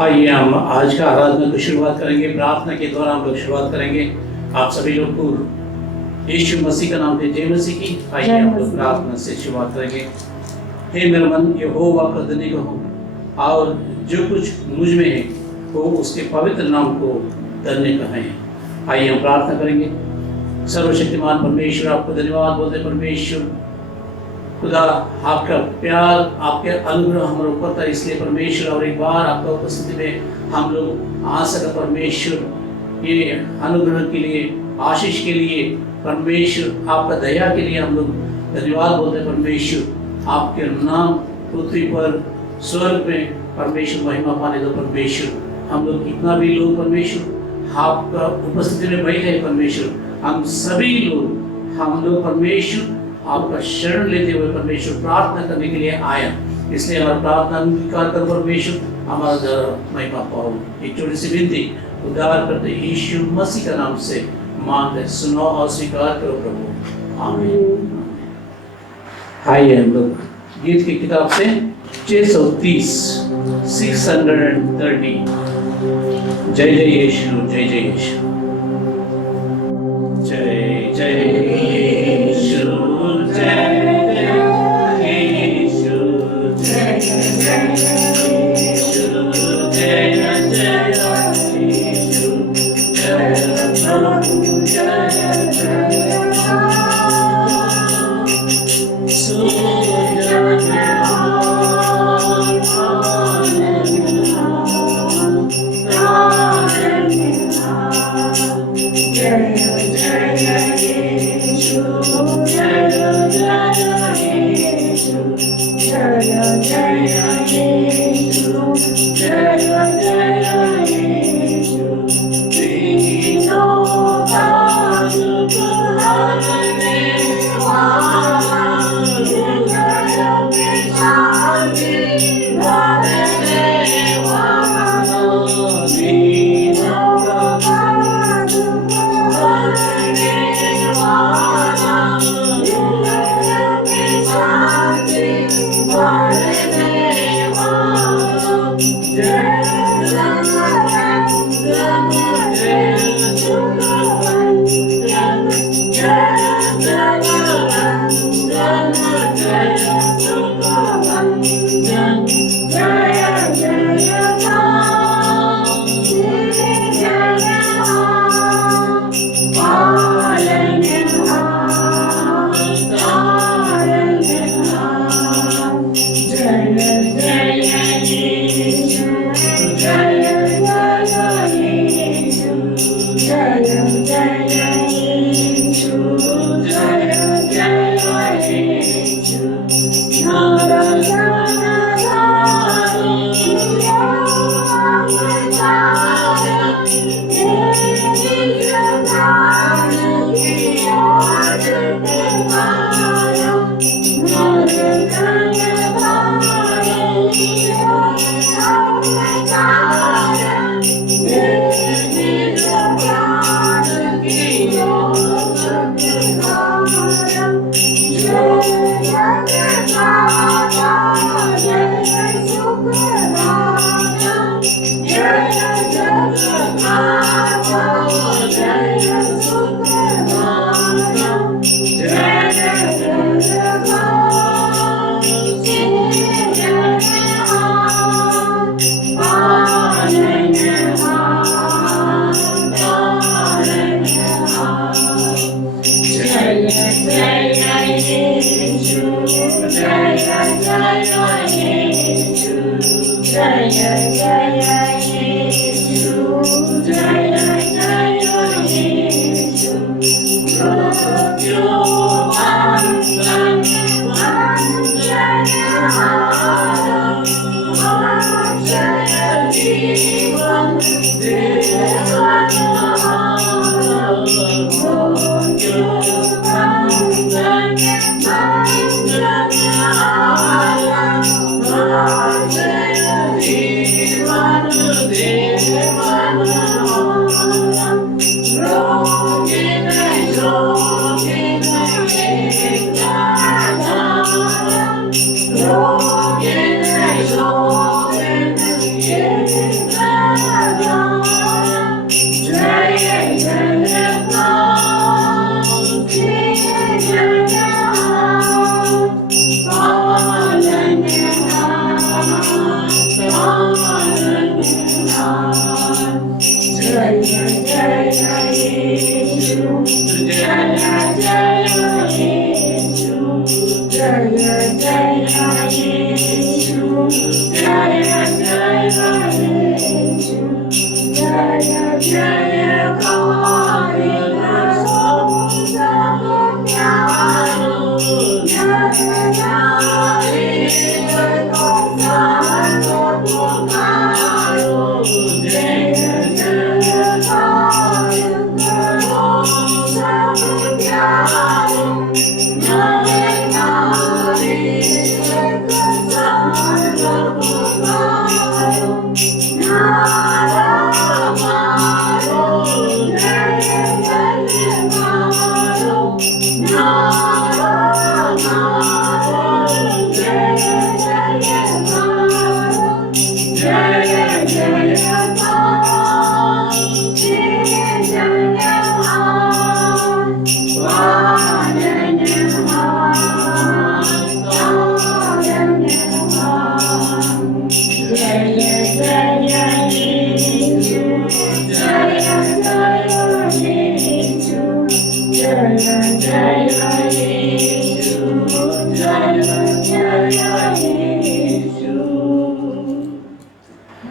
आइए हम आज का आराधना की शुरुआत करेंगे। प्रार्थना के द्वारा हम लोग शुरुआत करेंगे। आप सभी लोग को यीशु मसीह का नाम दे, जय मसीह की। आइए हम लोग प्रार्थना से शुरुआत करेंगे। हे मेरा मन यहोवा का धन्यवाद हो और जो कुछ मुझ में है वो उसके पवित्र नाम को धन्य कहें। आइए हम प्रार्थना करेंगे। सर्वशक्तिमान परमेश्वर, आपको धन्यवाद बोलते परमेश्वर खुदा, आपका प्यार, आपके अनुग्रह हमारे ऊपर था, इसलिए परमेश्वर और एक बार आपका उपस्थिति में हम लोग आ सका परमेश्वर। ये अनुग्रह के लिए, आशीष के लिए परमेश्वर, आपका दया के लिए हम लोग धन्यवाद बोलते परमेश्वर। आपके नाम पृथ्वी पर स्वर्ग में परमेश्वर महिमा पाने दो परमेश्वर। हम लोग कितना भी लोग परमेश्वर आपका उपस्थिति में बैठे हैं परमेश्वर, हम सभी लोग परमेश्वर आपका शरण लेते हुए परमेश्वर प्रार्थना करने के लिए आया। इसलिए हमारा प्रार्थना अंगीकार कर परमेश्वर, हमारा महिमा पाओ। एक छोटी सी विनती उद्धार करते यीशु मसीह का नाम से मांगते, सुनो और स्वीकार करो प्रभु, आमीन। आइए हम लोग गीत की किताब से 630 630 जय जय यीशु, जय जय यीशु, जय जय यीशु, जय जय यीशु, जय जय यीशु, जय जय यीशु,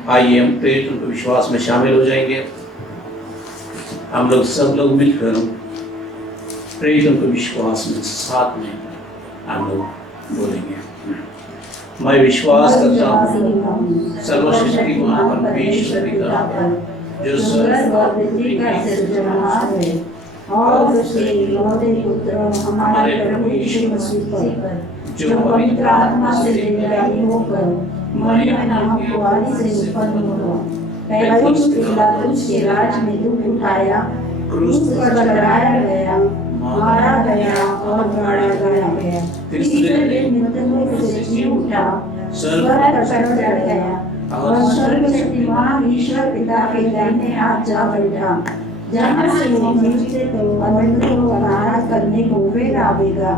आइए हम प्रेरितों के विश्वास में शामिल हो जाएंगे। हम लोग सब लोग मिलकर प्रेरितों के विश्वास में साथ में हम लोग बोलेंगे। मैं विश्वास करता हूँ सर्वशक्तिमान परमेश्वर पिता जो स्वर्ग और पृथ्वी का सृजनहार है और उसके इकलौते पुत्र हमारे प्रभु यीशु मसीह पर जो पवित्र आत्मा से जन्माई होकर मरियम नामक कुंवारी से उत्पन्न हुआ, पहले पिलातुस के राज में दुख उठाया, क्रूस पर चढ़ाया गया, मारा गया और गाड़ा गया, तीसरे दिन मृतकों से जी उठा, स्वर्ग पर चढ़ गया और सर्वशक्तिमान ईश्वर पिता के दाहिने हाथ जा बैठा, जहाँ से वो मृतकों और मृतकों को प्रहार करने को फिर आवेगा।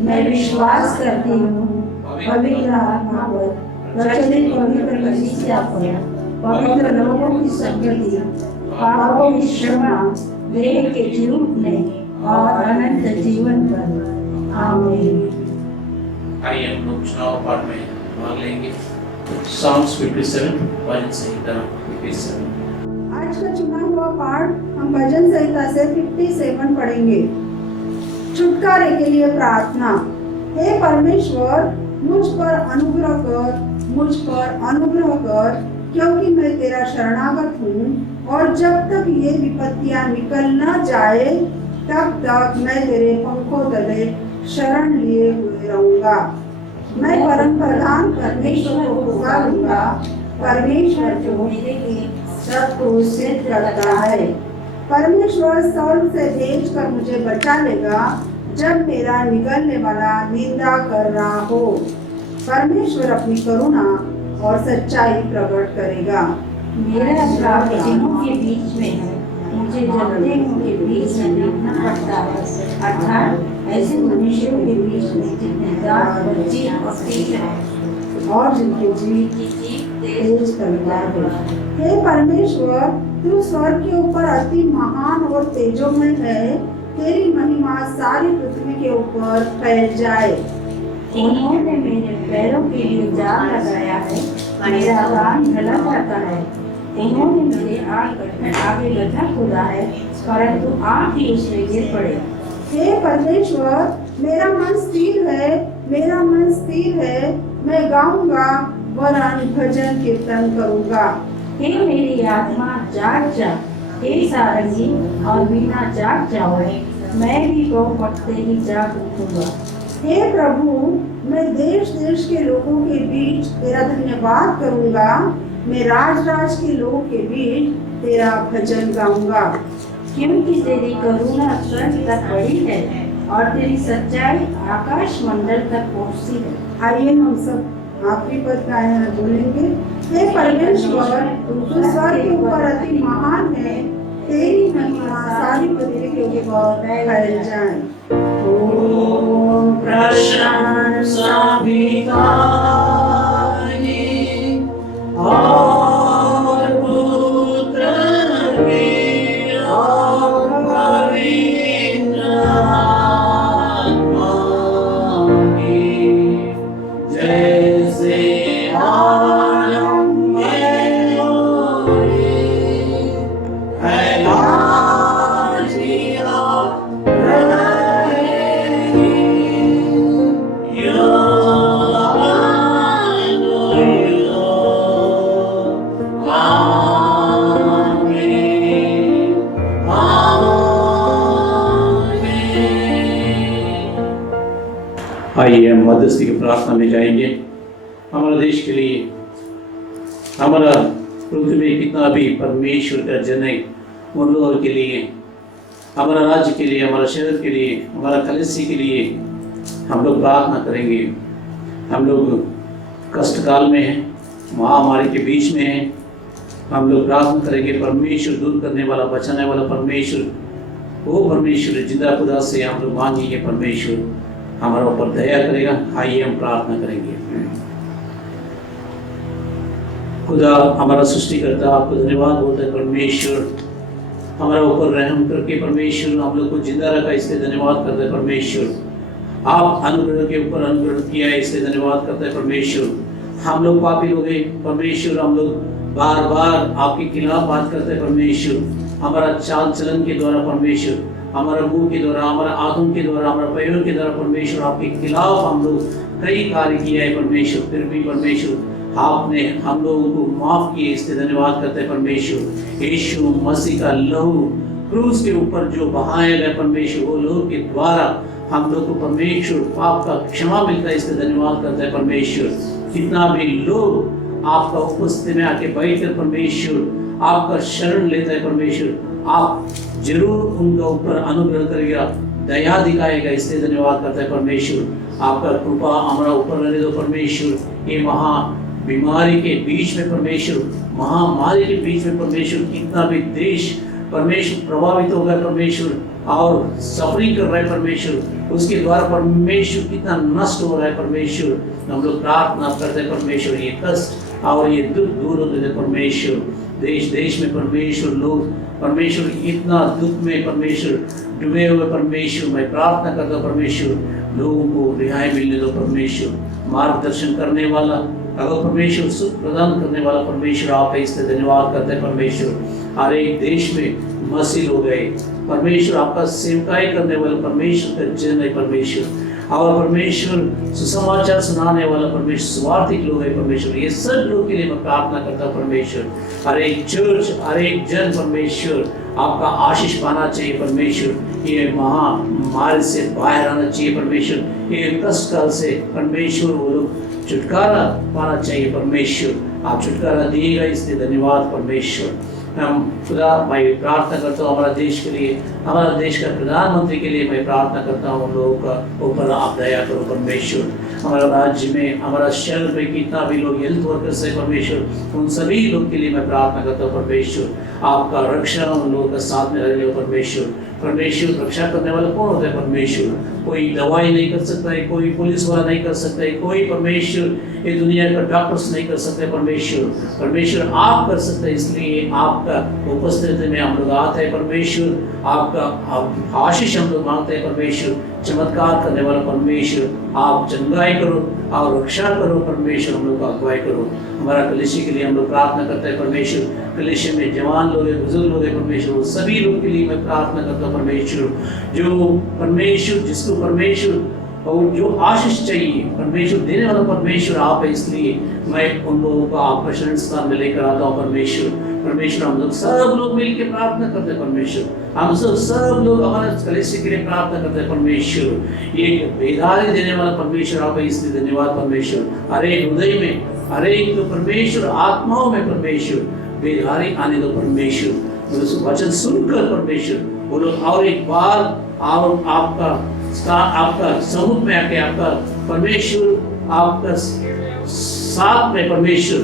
मैं विश्वास करती हूँ पवित्र आत्मा पर, प्रचलित पवित्र कलीसिया पर, पवित्र लोगों की संगति, पापों की क्षमा, देह के जीवने और अनंत जीवन पर। आमीन। आइए हम लोग चुनाव पाठ में भाग लेंगे। Psalms 57 भजन संहिता 57। आज का चुना हुआ पाठ हम भजन संहिता से 57 पढ़ेंगे। छुटकारे के लिए प्रार्थना। हे परमेश्वर, मुझ पर अनुग्रह कर, मुझ पर अनुग्रह कर, क्योंकि मैं तेरा शरणागत हूँ और जब तक ये विपत्तियाँ निकल न जाए तब तक मैं तेरे पंखों तले शरण लिए हुए रहूंगा। मैं परम प्रधान परमेश्वर को पुकारूंगा, परमेश्वर जो मेरे लिए सब को सिद्ध करता है। परमेश्वर स्वर्ग से भेज कर मुझे बचा लेगा जब मेरा निगलने वाला निंदा कर रहा हो। परमेश्वर अपनी करुणा और सच्चाई प्रकट करेगा। मेरा श्राप दिनों के बीच में है, मुझे जलते मुंह के बीच में देखना पड़ता है, अर्थात ऐसे मनुष्यों के बीच में जितने दांत बच्चे और तेज हैं और जिनके जीव तेज तलवार है। हे परमेश्वर, तू स्वर्ग के ऊपर अति महान और तेजोमय है, तेरी महिमा सारी पृथ्वी के ऊपर फैल जाए। उन्होंने मेरे पैरों के लिए जाल लगाया है, मेरा कान ढला जाता है। उन्होंने मेरे आगे गड्ढा खोदा है, परंतु आप ही उसमें गिर पड़े। हे परमेश्वर, मेरा मन स्थिर है, मेरा मन स्थिर है, मैं गाऊंगा वरन भजन कीर्तन करूंगा। हे मेरी आत्मा जाग जा, हे सारंगी और वीणा जाग जाओ, मैं भी गौ पटते ही जाग उठूंगा। हे प्रभु, मैं देश देश के लोगों के बीच तेरा धन्यवाद करूंगा, मैं राज राज के लोगों के बीच तेरा भजन गाऊंगा। क्योंकि तेरी करुणा स्वर्ग तक बढ़ी है और तेरी सच्चाई आकाश मंडल तक पहुँचती है। आइए हम सब आखिरी पद गायन बोलेंगे। हे परमेश्वर, तू स्वर्ग के ऊपर अति महान है, तेरी महिमा सारी पृथ्वी के ऊपर फैल जाए। ओम प्रशंसा पिता और पुत्र की और पवित्र आत्मा की, जैसे आरंभ में हुई है आज भी और रहेगी, यो आइए हम मध्यस्थी की प्रार्थना में जाएंगे। हमारे देश के लिए, हमारा पृथ्वी में कितना भी परमेश्वर का जन है, उन लोगों के लिए, हमारा राज्य के लिए, हमारा शहर के लिए, हमारा कलीसिया के लिए हम लोग प्रार्थना करेंगे। हम लोग कष्ट काल में हैं, महामारी के बीच में हैं, हम लोग प्रार्थना करेंगे। परमेश्वर दूर करने वाला, बचाने वाला परमेश्वर, वो परमेश्वर जिंदा खुदा से हम लोग मांगेंगे, परमेश्वर हमारा ऊपर दया करेगा। आइए हम प्रार्थना करेंगे। खुदा हमारा सृष्टिकर्ता, आपको धन्यवाद बोलते हैं परमेश्वर, हमारा ऊपर रहम करके परमेश्वर हम लोग को जिंदा रखा, इसलिए धन्यवाद करते हैं परमेश्वर। आप अनुग्रह के ऊपर अनुग्रह किया है, इसलिए धन्यवाद करते हैं परमेश्वर। हम लोग पापी लोग हैं परमेश्वर, हम लोग बार बार आपके खिलाफ बात करते हैं परमेश्वर, हमारा चाल चलन के द्वारा परमेश्वर, हमारा मुंह के द्वारा, हमारा आंखों के द्वारा, हमारा पैरों के द्वारा परमेश्वर आपके खिलाफ हम लोग कई कार्य किया है परमेश्वर, फिर भी परमेश्वर आपने हम लोगों को माफ किए, इसलिए धन्यवाद करते हैं परमेश्वर। यीशु मसीह का लहू क्रूस के ऊपर जो बहाया गया परमेश्वर, वो लहू के द्वारा हम लोग को परमेश्वर पाप का क्षमा मिलता है, इसलिए धन्यवाद करते हैं परमेश्वर। कितना भी लोग आपका उपस्थिति में आके बैठकर परमेश्वर आपका शरण लेता है परमेश्वर, आप जरूर उनका ऊपर अनुग्रह करेगा, दया दिखाएगा, इसलिए धन्यवाद करता है परमेश्वर। आपका कृपा हमारा ऊपर रहने दो परमेश्वर। ये महा बीमारी के बीच में परमेश्वर, महामारी के बीच में परमेश्वर, कितना भी देश परमेश्वर प्रभावित हो गया परमेश्वर और सफरिंग कर रहा है परमेश्वर, उसके द्वारा परमेश्वर कितना नष्ट हो रहा है परमेश्वर। हम लोग प्रार्थना करते हैं परमेश्वर, ये कष्ट और ये दुख दूर होते थे परमेश्वर। देश देश में परमेश्वर लोग परमेश्वर इतना दुख में परमेश्वर डूबे हुए परमेश्वर, मैं प्रार्थना करता हूँ परमेश्वर लोगों को रिहाई मिलने दो परमेश्वर। मार्गदर्शन करने वाला अगर परमेश्वर सुख प्रदान करने वाला परमेश्वर आप है, इसलिए धन्यवाद करते हैं परमेश्वर। हर एक देश में मसीह हो गए परमेश्वर, आपका सेवकाई करने वाला परमेश्वर का जन है परमेश्वर, और परमेश्वर सुसमाचार सुनाने वाला परमेश्वर, स्वार्थिक लोग है परमेश्वर। ये सब लोग के लिए मैं प्रार्थना करता हूँ परमेश्वर। हर एक चर्च, हर एक जन परमेश्वर आपका आशीष पाना चाहिए परमेश्वर। ये महामारी से बाहर आना चाहिए परमेश्वर, ये कष्ट काल से परमेश्वर वो लोग छुटकारा पाना चाहिए परमेश्वर। आप छुटकारा दिएगा, इसलिए धन्यवाद परमेश्वर। हम खुदा मैं प्रार्थना करता हूँ हमारा देश के लिए, हमारा देश का प्रधानमंत्री के लिए मैं प्रार्थना करता हूँ, लोगों का ऊपर आप दया करो परमेश्वर। हमारा राज्य में, हमारा शहर में कितना भी लोग हेल्थ वर्कर्स है परमेश्वर, उन सभी लोग के लिए मैं प्रार्थना करता हूँ परमेश्वर। आपका रक्षा उन लोगों का साथ में रहे परमेश्वर। परमेश्वर रक्षा करने वाला कौन होता है परमेश्वर? कोई दवाई नहीं कर सकता है, कोई पुलिस वाला नहीं कर सकता है, कोई परमेश्वर ये दुनिया का डॉक्टर्स नहीं कर सकते परमेश्वर। परमेश्वर आप कर सकते हैं, इसलिए आपका उपस्थिति में हम लोग आते हैं परमेश्वर। आपका आशीष हम लोग मांगते हैं परमेश्वर। चमत्कार करने वाला परमेश्वर आप चंगाई करो और रक्षा करो परमेश्वर, हम लोग का अगुवाई करो। हमारा कलीसिया के लिए हम लोग प्रार्थना करते हैं परमेश्वर। कलीसिया में जवान लोग हैं, बुजुर्ग लोग हैं परमेश्वर, वो सभी लोग के लिए मैं प्रार्थना करता हूँ परमेश्वर। जो परमेश्वर जिसको परमेश्वर और जो आशीष चाहिए परमेश्वर देने वाला परमेश्वर आप है, इसलिए मैं उन लोगों को आपका शरण स्थान में लेकर आता हूँ परमेश्वर। परमेश्वर हम लोग सब लोग मिलकर प्रार्थना करते हैं परमेश्वर। हम सब लोग हमारे कलीसिया के लिए प्रार्थना करते हैं परमेश्वर। ये बेदारी देने वाला परमेश्वर आप है, इसलिए धन्यवाद परमेश्वर। हर एक हृदय में, हर एक परमेश्वर आत्माओं में परमेश्वर बेदारी आने दो परमेश्वर। उस वचन सुनकर परमेश्वर वो लोग और एक बार और आपका समूह में आके आपका परमेश्वर आपका साथ में परमेश्वर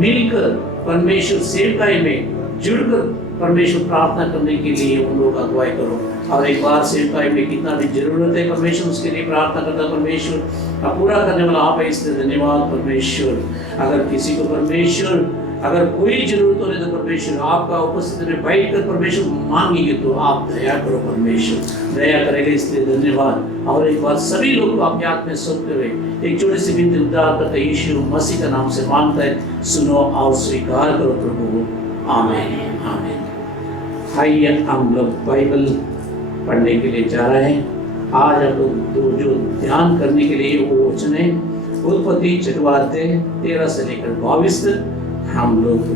मिलकर परमेश्वर सेवकाई में जुड़कर परमेश्वर प्रार्थना करने के लिए उन लोगों का अगुवाई करो। और एक बार सेवकाई में कितना भी जरूरत है परमेश्वर, उसके लिए प्रार्थना करता परमेश्वर आप पूरा करने वाला आप है, इसलिए धन्यवाद परमेश्वर। अगर किसी को परमेश्वर अगर कोई जरूरत हो तो परमेश्वर आपका उपस्थिति में बैठ कर परमेश्वर मांगेंगे तो आप दया करो परमेश्वर, दया करेगा, इसलिए धन्यवाद। और एक बार सभी लोग को अपने हाथ में सौंपते हुए एक छोटी सी विनती उद्धार करते यीशु मसीह का नाम से मांगता है, सुनो और स्वीकार करो प्रभु, आमीन आमीन। आइए हम लोग बाइबल पढ़ने के लिए जा रहे हैं। आज हम लोग जो ध्यान करने के लिए वो वचन है उत्पत्ति 13 से लेकर 22 तक हम लोग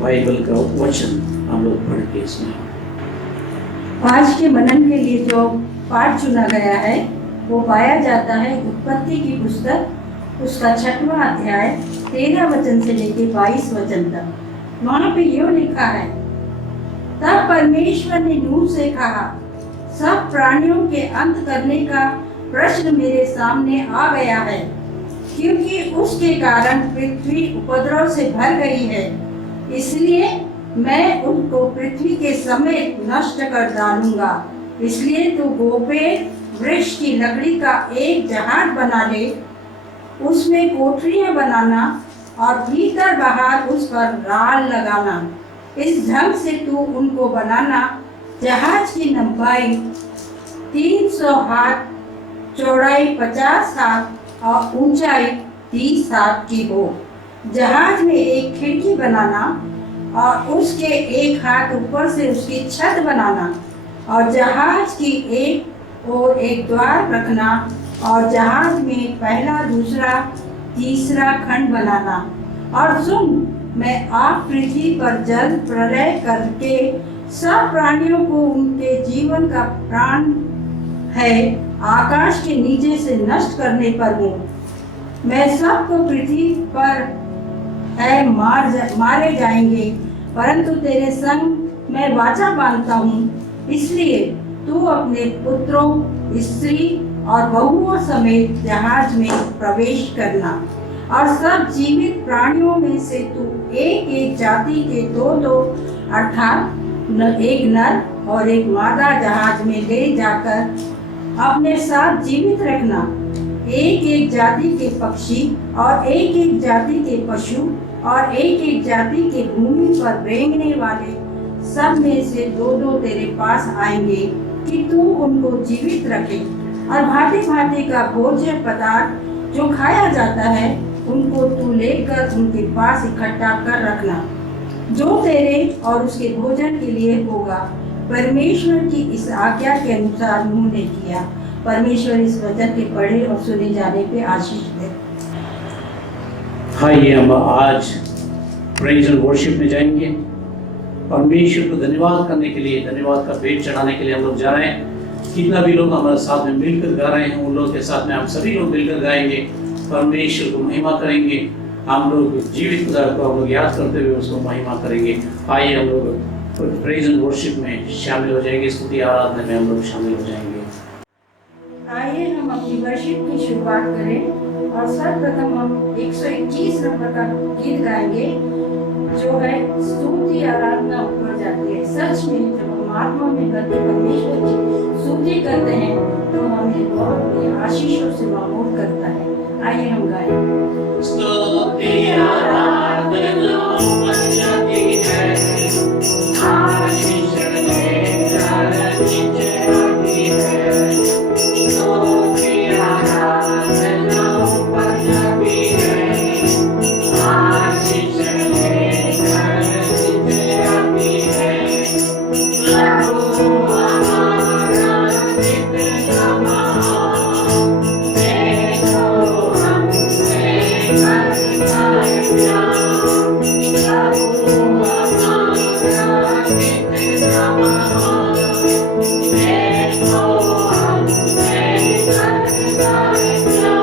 बाइबल का वचन हम लोग पढ़ के इसमें। आज के मनन के लिए जो पाठ चुना गया है वो पाया जाता है उत्पत्ति की पुस्तक, उसका 6वां अध्याय 13 वचन से लेकर 22 वचन तक। वहाँ पे यूँ लिखा है, तब परमेश्वर ने नूह से कहा, सब प्राणियों के अंत करने का प्रश्न मेरे सामने आ गया है, क्योंकि उसके कारण पृथ्वी उपद्रव से भर गई है, इसलिए मैं उनको पृथ्वी के समेत नष्ट कर डालूंगा। इसलिए तू गोपेर वृक्ष की लकड़ी का एक जहाज बना ले, उसमें कोठरियां बनाना और भीतर बाहर उस पर राल लगाना। इस ढंग से तू उनको बनाना, जहाज की लंबाई 300 हाथ, चौड़ाई 50 हाथ और ऊंचाई 30 हाथ की हो। जहाज में एक खिड़की बनाना और उसके एक हाथ ऊपर से उसकी छत बनाना और जहाज की एक ओर एक द्वार रखना और जहाज में पहला दूसरा तीसरा खंड बनाना। और सुन, मैं आप पृथ्वी पर जल प्रलय करके सब प्राणियों को उनके जीवन का प्राण है आकाश के नीचे से नष्ट करने पर हूँ। मैं सबको पृथ्वी पर है मारे जाएंगे, परंतु तेरे संग मैं वाचा बांधता हूँ। इसलिए तू अपने पुत्रों, स्त्री और बहुओं समेत जहाज में प्रवेश करना और सब जीवित प्राणियों में से तू एक एक जाति के दो अर्थात एक नर और एक मादा जहाज में ले जाकर अपने साथ जीवित रखना। एक एक जाति के पक्षी और एक एक जाति के पशु और एक एक जाति के भूमि पर रेंगने वाले सब में से दो तेरे पास आएंगे कि तू उनको जीवित रखे। और भांति भांति का भोज्य पदार्थ जो खाया जाता है उनको तू लेकर उनके पास इकट्ठा कर रखना, जो तेरे और उसके भोजन के लिए होगा। परमेश्वर की इस आज्ञा के अनुसार नूह ने किया। परमेश्वर इस वचन के पढ़े और सुने जाने पे आशीष दे। आइए हम आज प्रेज एंड वर्शिप में जाएंगे। परमेश्वर को धन्यवाद करने के लिए, धन्यवाद का भेंट चढ़ाने के लिए हम लोग जा रहे हैं। कितना भी लोग हमारे साथ में मिलकर गा रहे हैं, उन लोगों के साथ में हम सभी लोग मिलकर गाएंगे, परमेश्वर को महिमा करेंगे। हम लोग जीवित खुदा को हम लोग याद करते हुए उसको महिमा करेंगे। आइए हम लोग प्रेज एंड वर्शिप में शामिल हो जाएंगे, स्तुति आराधना में हम लोग शामिल हो जाएंगे। आइए हम अपनी वर्शिप की शुरुआत करें और सर्वप्रथम हम 121 नंबर का गीत गाएंगे जो है स्तुति आराधना ऊपर जाती है। सच में जब हम आत्मा में करके परमेश्वर की स्तुति करते हैं तो हमें बहुत आशीषों से मामूल करता है। आइए हम गाएं। स्तुति आराधना ऊपर जाती है, आशीष लेकर नीचे आती है। स्तुति आराधना ऊपर जाती है, आशीष लेकर नीचे आती है। प्रभु हमारा कितना महान, देखो हमसे करता है प्यार। प्रभु हमारा कितना महान, देखो हमसे करता है प्यार। हालेलुया,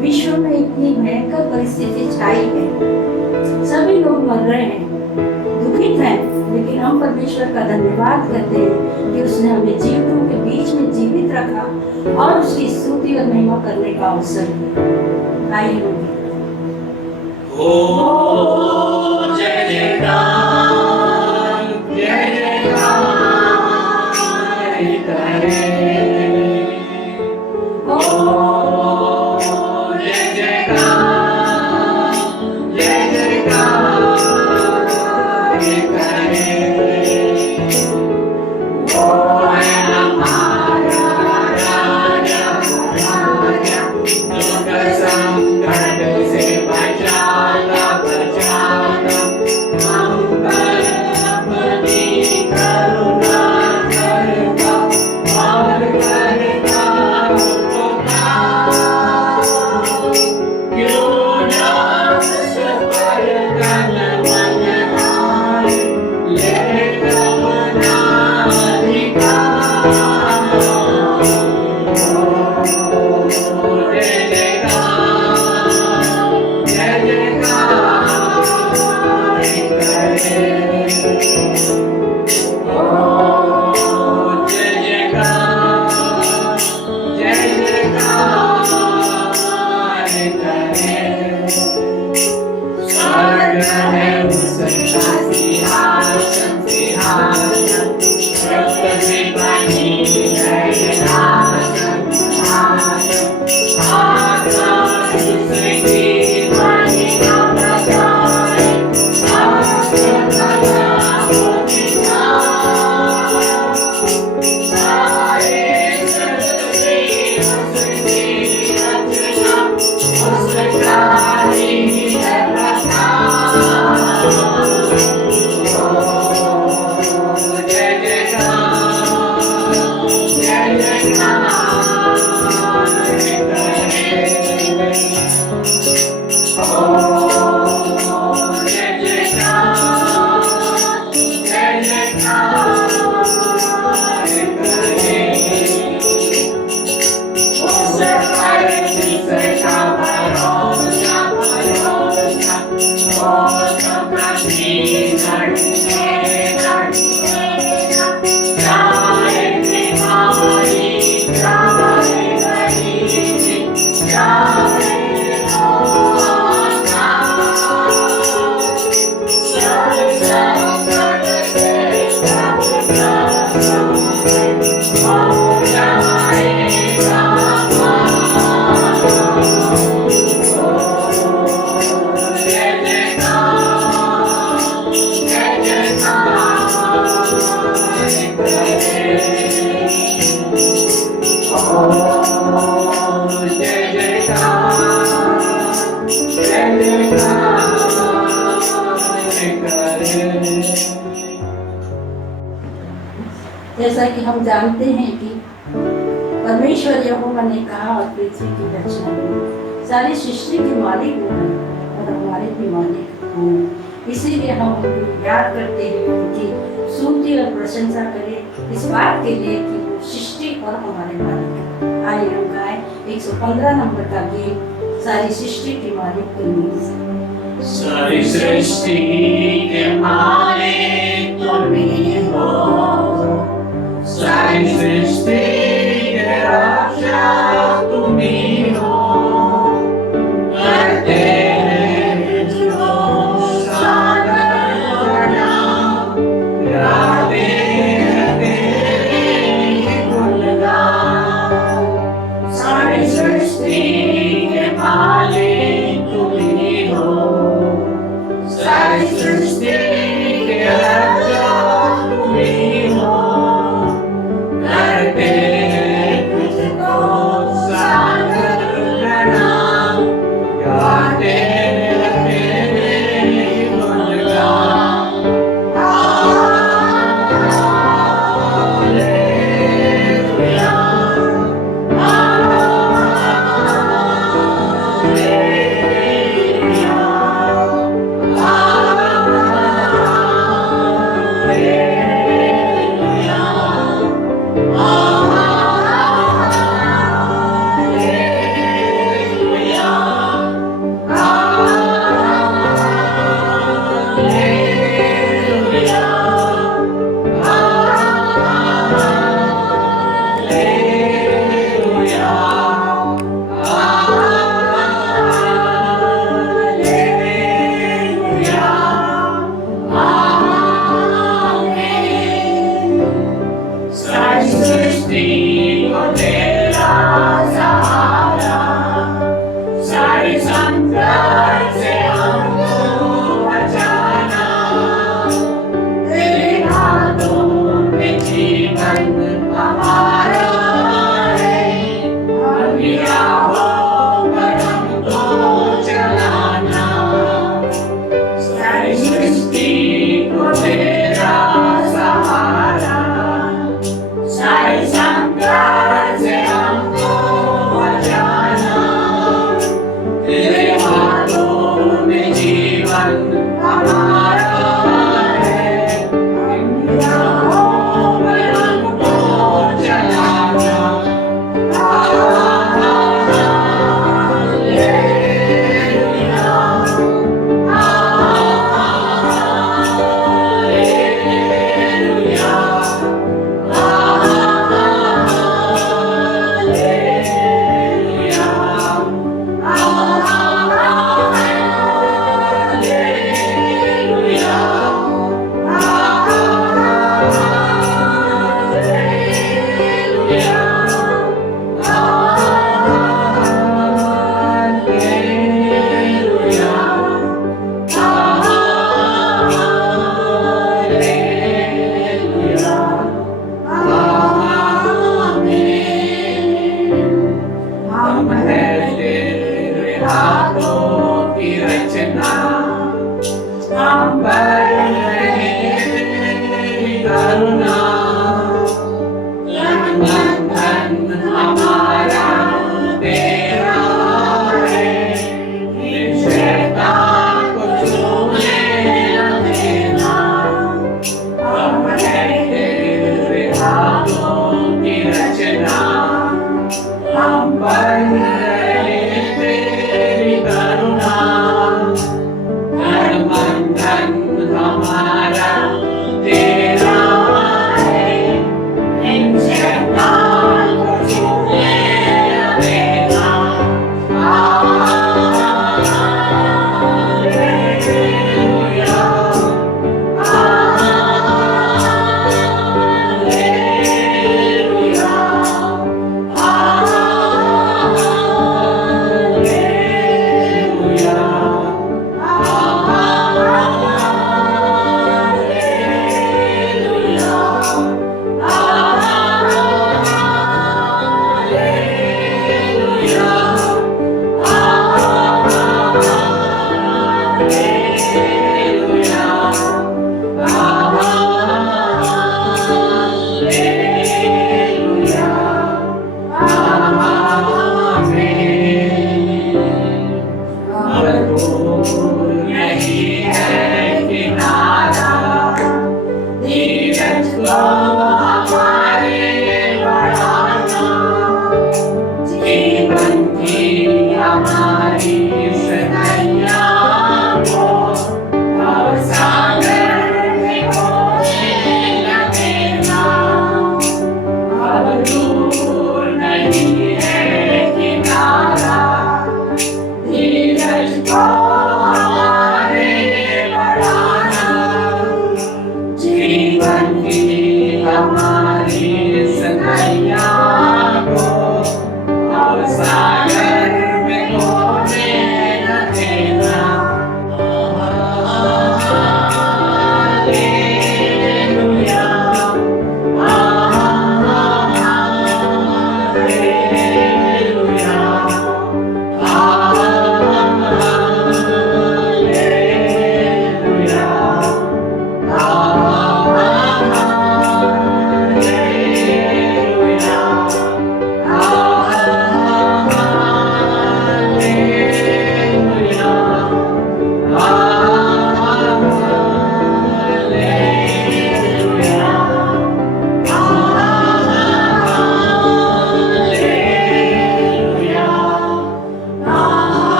विश्व में इतनी भयंकर परिस्थिति छाई है, सभी लोग मर रहे हैं, दुखित हैं, लेकिन हम परमेश्वर का धन्यवाद करते हैं कि उसने हमें जीवितों के बीच में जीवित रखा और उसकी स्तुति और महिमा करने का अवसर दिया। आइए जय जयकार, जय जयकार, जैसा कि हम जानते हैं कि परमेश्वर यहोवा ने कहा और पृथ्वी की रचना की, सारी सृष्टि के मालिक वो है और हमारे भी मालिक वो है। इसीलिए हम उनको याद करते हुए उनकी स्तुति और प्रशंसा करें इस बात के लिए कि वो सृष्टि और हमारे मालिक है। आइए हम गाएं 115 नंबर का गीत, सारी सृष्टि के मालिक के लिए। सारी सृष्टि के मालिक तुम ही हो, सारी सृष्टि के रक्षा तुम ही हो, करते हैं तुझको सागर प्रणाम, गाते हैं तेरे गुणगान। सारी सृष्टि के मालिक तुम ही हो, सारी सृष्टि के रक्षा तुम ही हो, करते हैं तुझको सागर प्रणाम, गाते हैं तेरे गुणगान। सारी सृष्टि को तेरा सहारा, सारी संकट से हमको बचाना, तेरे हाथों में जीवन हमारा है, अपनी राहों पर हमको चलाना। सारी सृष्टि को तेरा सहारा, सारी संकट से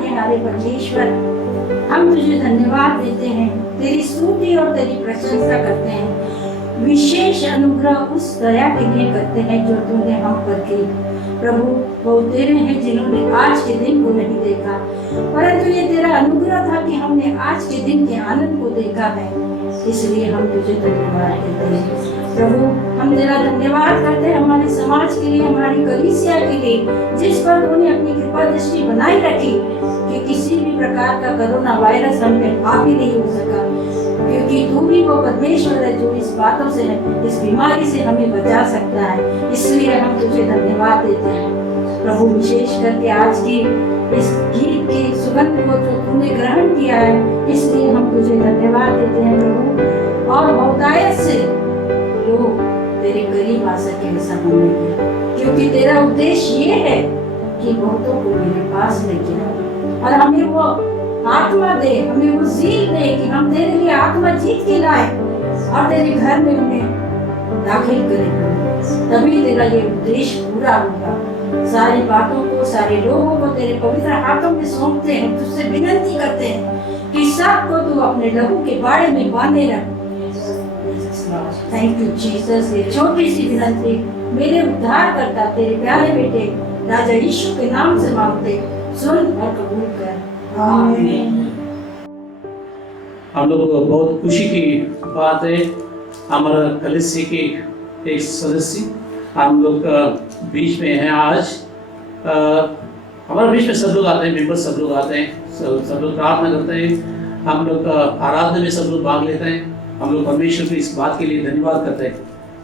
बचाने वाले परमेश्वर, हम तुझे धन्यवाद देते हैं, तेरी स्तुति और तेरी प्रशंसा करते हैं। विशेष अनुग्रह उस दया के लिए करते हैं जो तूने हम पर की। प्रभु, वो तेरे हैं जिन्होंने आज के दिन को नहीं देखा, परंतु ये तेरा अनुग्रह था कि हमने आज के दिन के आनंद को देखा है, इसलिए हम तुझे धन्यवाद देते हैं। प्रभु, हम तेरा धन्यवाद करते हैं हमारे समाज के लिए, हमारी कलीसिया के लिए, जिस पर तूने अपनी कृपा दृष्टि बनाई रखी कि किसी भी प्रकार का कोरोना वायरस हम पे हावी नहीं हो सका, क्योंकि तू भी वो परमेश्वर है जो इस बातों से, इस बीमारी से हमें बचा सकता है, इसलिए हम तुझे धन्यवाद देते हैं। प्रभु, विशेष करके आज की इस गीत की सुगंध को जो तूने ग्रहण किया है, इसलिए हम तुझे धन्यवाद देते हैं प्रभु। और बहुतायत से लोग तेरे करीब आ सके ऐसा होने दे, क्योंकि तेरा उद्देश्य ये है कि बहुतों को मेरे पास लेके आओ और हमें वो आत्मा दे, हमें वो जीत दे कि हम तेरे लिए आत्मा जीत के लाए और तेरे घर में उन्हें दाखिल करें, तभी तेरा ये उद्देश्य पूरा होगा। सारी बातों को, सारे लोगों को तेरे पवित्र हाथों में सौंपते हैं, तुझसे विनती करते हैं कि सबको तू अपने लहू के बाड़े में बांधे रख। Thank you Jesus. ये छोटी सी विनती मेरे उद्धार करता तेरे प्यारे बेटे राजा यीशु के नाम से मांगते, सुन और कबूल कर। आमीन। हम लोग बहुत खुशी की बात है, हमारा कलीसिया के एक सदस्य हम लोग बीच में हैं आज। हमारे बीच में सब लोग आते हैं, मेंबर सब लोग आते हैं, सब लोग प्रार्थना करते हैं, हम लोग आराधना में सब लोग भाग लेते हैं। हम लोग परमेश्वर को इस बात के लिए धन्यवाद करते हैं।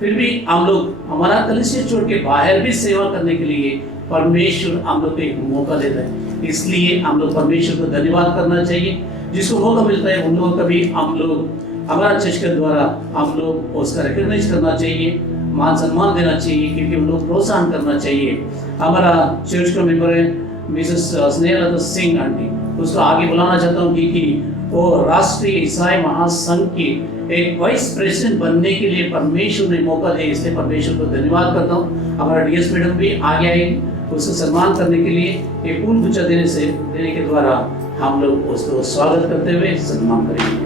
फिर भी हम लोग हमारा कलीसिया छोड़ के बाहर भी सेवा करने के लिए परमेश्वर हम लोग को एक मौका देता है, इसलिए हम लोग परमेश्वर को धन्यवाद करना चाहिए। जिसको मौका मिलता है उन लोगों का भी हम लोग हमारा चर्च के द्वारा हम लोग उसका रिकॉग्नाइज करना चाहिए, मान सम्मान देना चाहिए, क्योंकि उन लोग प्रोत्साहन करना चाहिए। हमारा चर्च का मेंबर है मिसेस स्नेहलता सिंह आंटी, उसको आगे बुलाना चाहता हूँ क्योंकि वो राष्ट्रीय ईसाई महासंघ की एक वाइस प्रेसिडेंट बनने के लिए परमेश्वर ने मौका दिया, इसलिए परमेश्वर को धन्यवाद करता हूँ। हमारा डीएस मैडम भी आगे आएगी, उसका सम्मान करने के लिए एक फूल गुच्छा देने के द्वारा हम लोग उसको स्वागत करते हुए सम्मान करेंगे।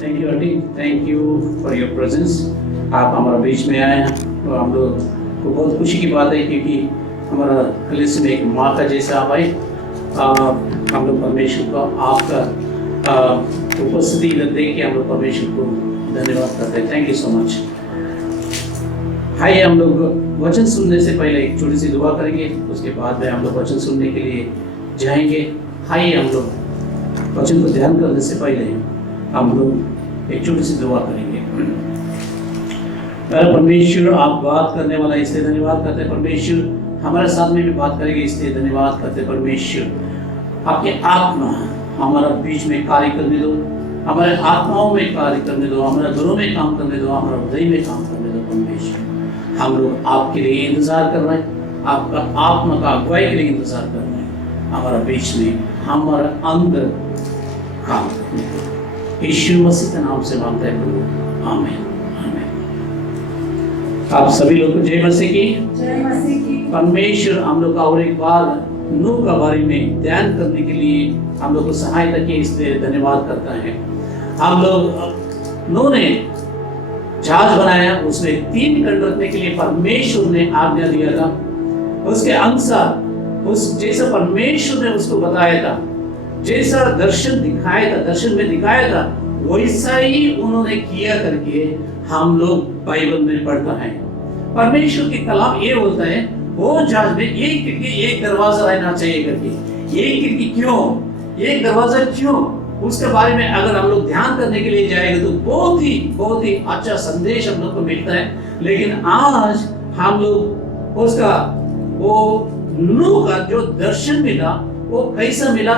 Thank you aunty, thank you for your presence. आप हमारे बीच में आए हैं तो हम लोग को बहुत खुशी की बात है, क्योंकि हमारा कलीसिया में एक माँ का जैसा आप आए। हम लोग परमेश्वर को आपका उपस्थिति इधर देख के हम लोग परमेश्वर को धन्यवाद करते हैं। Thank you so much. Hi, हम लोग वचन सुनने से पहले एक छोटी सी दुआ करेंगे, उसके बाद में हम लोग वचन सुनने के लिए जाएंगे। हाय, हम लोग वचन को ध्यान करने से पहले हम लोग एक छोटी सी दुआ करेंगे। परमेश्वर, आप बात करने वाला इसलिए धन्यवाद करते हैं। परमेश्वर हमारे साथ में भी बात करेंगे, इसलिए धन्यवाद करते हैं। परमेश्वर, आपके आत्मा हमारा बीच में कार्य करने दो, हमारे आत्माओं में कार्य करने दो, हमारे घरों में काम करने दो, हमारे हृदय में काम करने दो। परमेश्वर, हम लोग आपके लिए इंतजार कर रहे हैं, आपका आत्मा का अगुवाई के लिए इंतजार कर रहे हैं। हमारा बीच में, हमारा अंदर काम करने दो। यीशु मसीह के नाम से मांगते हैं प्रभु, आमीन। आप सभी लोग को जय मसीह की। जय मसीह की। परमेश्वर हम लोग का और एक बार नूह का बारे में ध्यान करने के लिए हम लोग को सहायता की, इसलिए धन्यवाद करता है। हम लोग नूह ने जहाज बनाया, उसमें 3 खंड रखने के लिए परमेश्वर ने आज्ञा दिया था। उसके अनुसार उस जैसा परमेश्वर ने उसको बताया था, जैसा दर्शन दिखाया था, दर्शन में दिखाया था, वैसा ही उन्होंने किया करके हम लोग बाइबल में पढ़ता है। परमेश्वर के कलाम ये बोलता है वो जहाज में एक खिड़की एक दरवाजा रहना चाहिए करके। एक खिड़की क्यों, एक दरवाजा क्यों, उसके बारे में अगर हम लोग ध्यान करने के लिए जाएंगे तो बहुत ही अच्छा संदेश हम लोग को मिलता है। लेकिन आज हम लोग उसका वो नूह का जो दर्शन मिला वो कैसा मिला,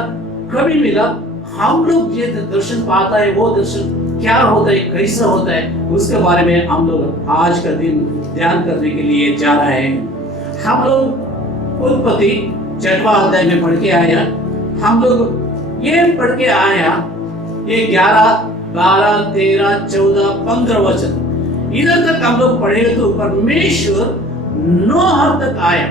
कभी मिला, हम लोग ये दर्शन पाता है, वो दर्शन क्या होता है, कैसा होता है, उसके बारे में हम लोग आज का दिन ध्यान करने के लिए जा रहे हैं। हम लोग उत्पत्ति 6वां अध्याय में पढ़ के आया, हम लोग ये पढ़ के आया, ये 11, 12, 13, 14, 15 वचन इधर तक हम लोग पढ़े तो परमेश्वर नोहा तक आया,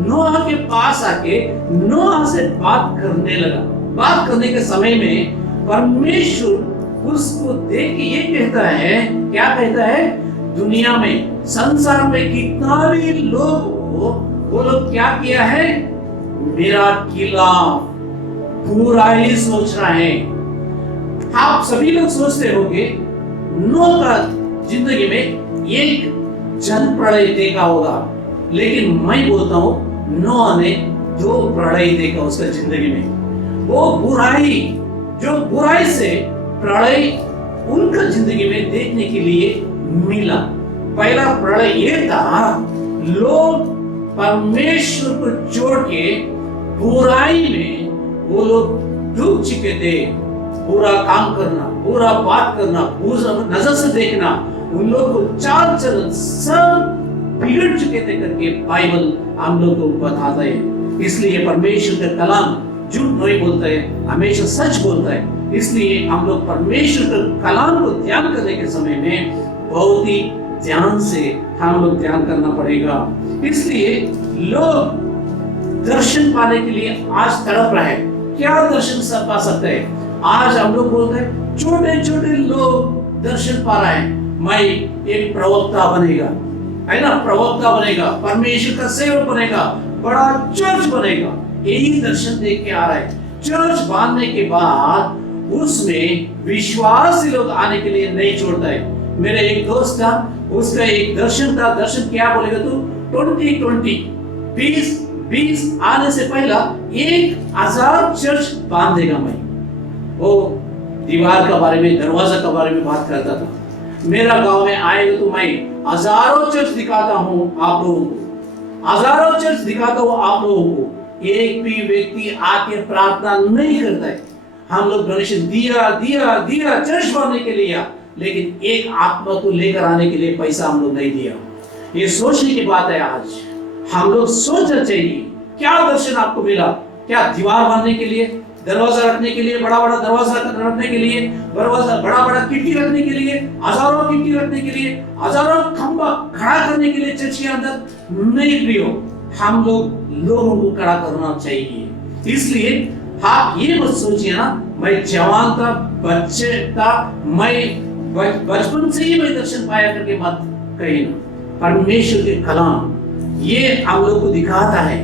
नोहा के पास आके नोहा से बात करने लगा। बात करने के समय में परमेश्वर उसको देख के ये कहता है, क्या कहता है, दुनिया में संसार में कितना भी लोग हो, वो लोग क्या किया है, मेरा खिलाफ बुराई सोच रहे हैं। आप सभी लोग सोचते होंगे नोह का जिंदगी में एक जल प्रलय देखा होगा, लेकिन मैं बोलता हूं नोह ने 2 प्रलय देखा उसका जिंदगी में। वो बुराई, जो बुराई से प्रलय उनका जिंदगी में देखने के लिए मिला। पहला प्रलय ये था, लोग परमेश्वर को छोड़ के बुराई में वो लोग डूब चुके थे। बुरा काम करना, बुरा बात करना, बुरा नजर से देखना, उन लोग को चाल चलन सब बिगड़ चुके थे करके बाइबल हम लोग को बताता है। इसलिए परमेश्वर का कलाम झूठ नहीं बोलता है, हमेशा सच बोलता है। इसलिए हम लोग परमेश्वर का कलाम को ध्यान करने के समय में बहुत ही ध्यान से हम लोग ध्यान करना पड़ेगा। इसलिए लोग दर्शन पाने के लिए आज तड़प रहे हैं। क्या दर्शन सब पा सकते हैं? आज हम लोग बोलते हैं छोटे छोटे लोग दर्शन पा रहे हैं। मैं एक प्रवक्ता बनेगा, है ना, प्रवक्ता बनेगा, परमेश्वर का सेवक बनेगा, बड़ा चर्च बनेगा, यही दर्शन देख के आ रहा है। चर्च बांधने के बाद उसमें विश्वासी लोग आने के लिए नहीं छोड़ता है। मेरे एक दोस्त था, उसका एक दर्शन था। दर्शन क्या बोलेगा तू, 2020 20 आने से पहला 1000 चर्च बांध देगा। मैं वो दीवार का बारे में, दरवाजा का बारे में बात करता था। मेरा गांव में आएगा तो मैं हजारों चर्च दिखाता हूं आप लोगों को, हजारों चर्च दिखाता हूं आप लोगों को। एक भी व्यक्ति आके प्रार्थना नहीं करता है। हम लोग डोनेशन दिया दिया दिया चर्च बनने के लिए, लेकिन एक आत्मा को लेकर आने के लिए पैसा हम लोग नहीं दिया। ये सोचने की बात है। आज हम लोग सोचना चाहिए, क्या दर्शन आपको मिला? क्या दीवार बांधने के लिए, दरवाजा रखने के लिए, बड़ा बड़ा दरवाजा रखने के लिए, दरवाजा बड़ा बड़ा खिड़की रखने के लिए, हजारों खिड़की रखने के लिए, हजारों खंबा खड़ा करने के लिए चर्च के अंदर नहीं प्रियो। हम लोगों को खड़ा करना चाहिए। इसलिए आप ये मत सोचिए ना, मैं जवान था, बच्चे था, मैं बचपन से ही मैं दर्शन पाया करके मत कही ना। परमेश्वर के कलाम ये हम लोग को दिखाता है,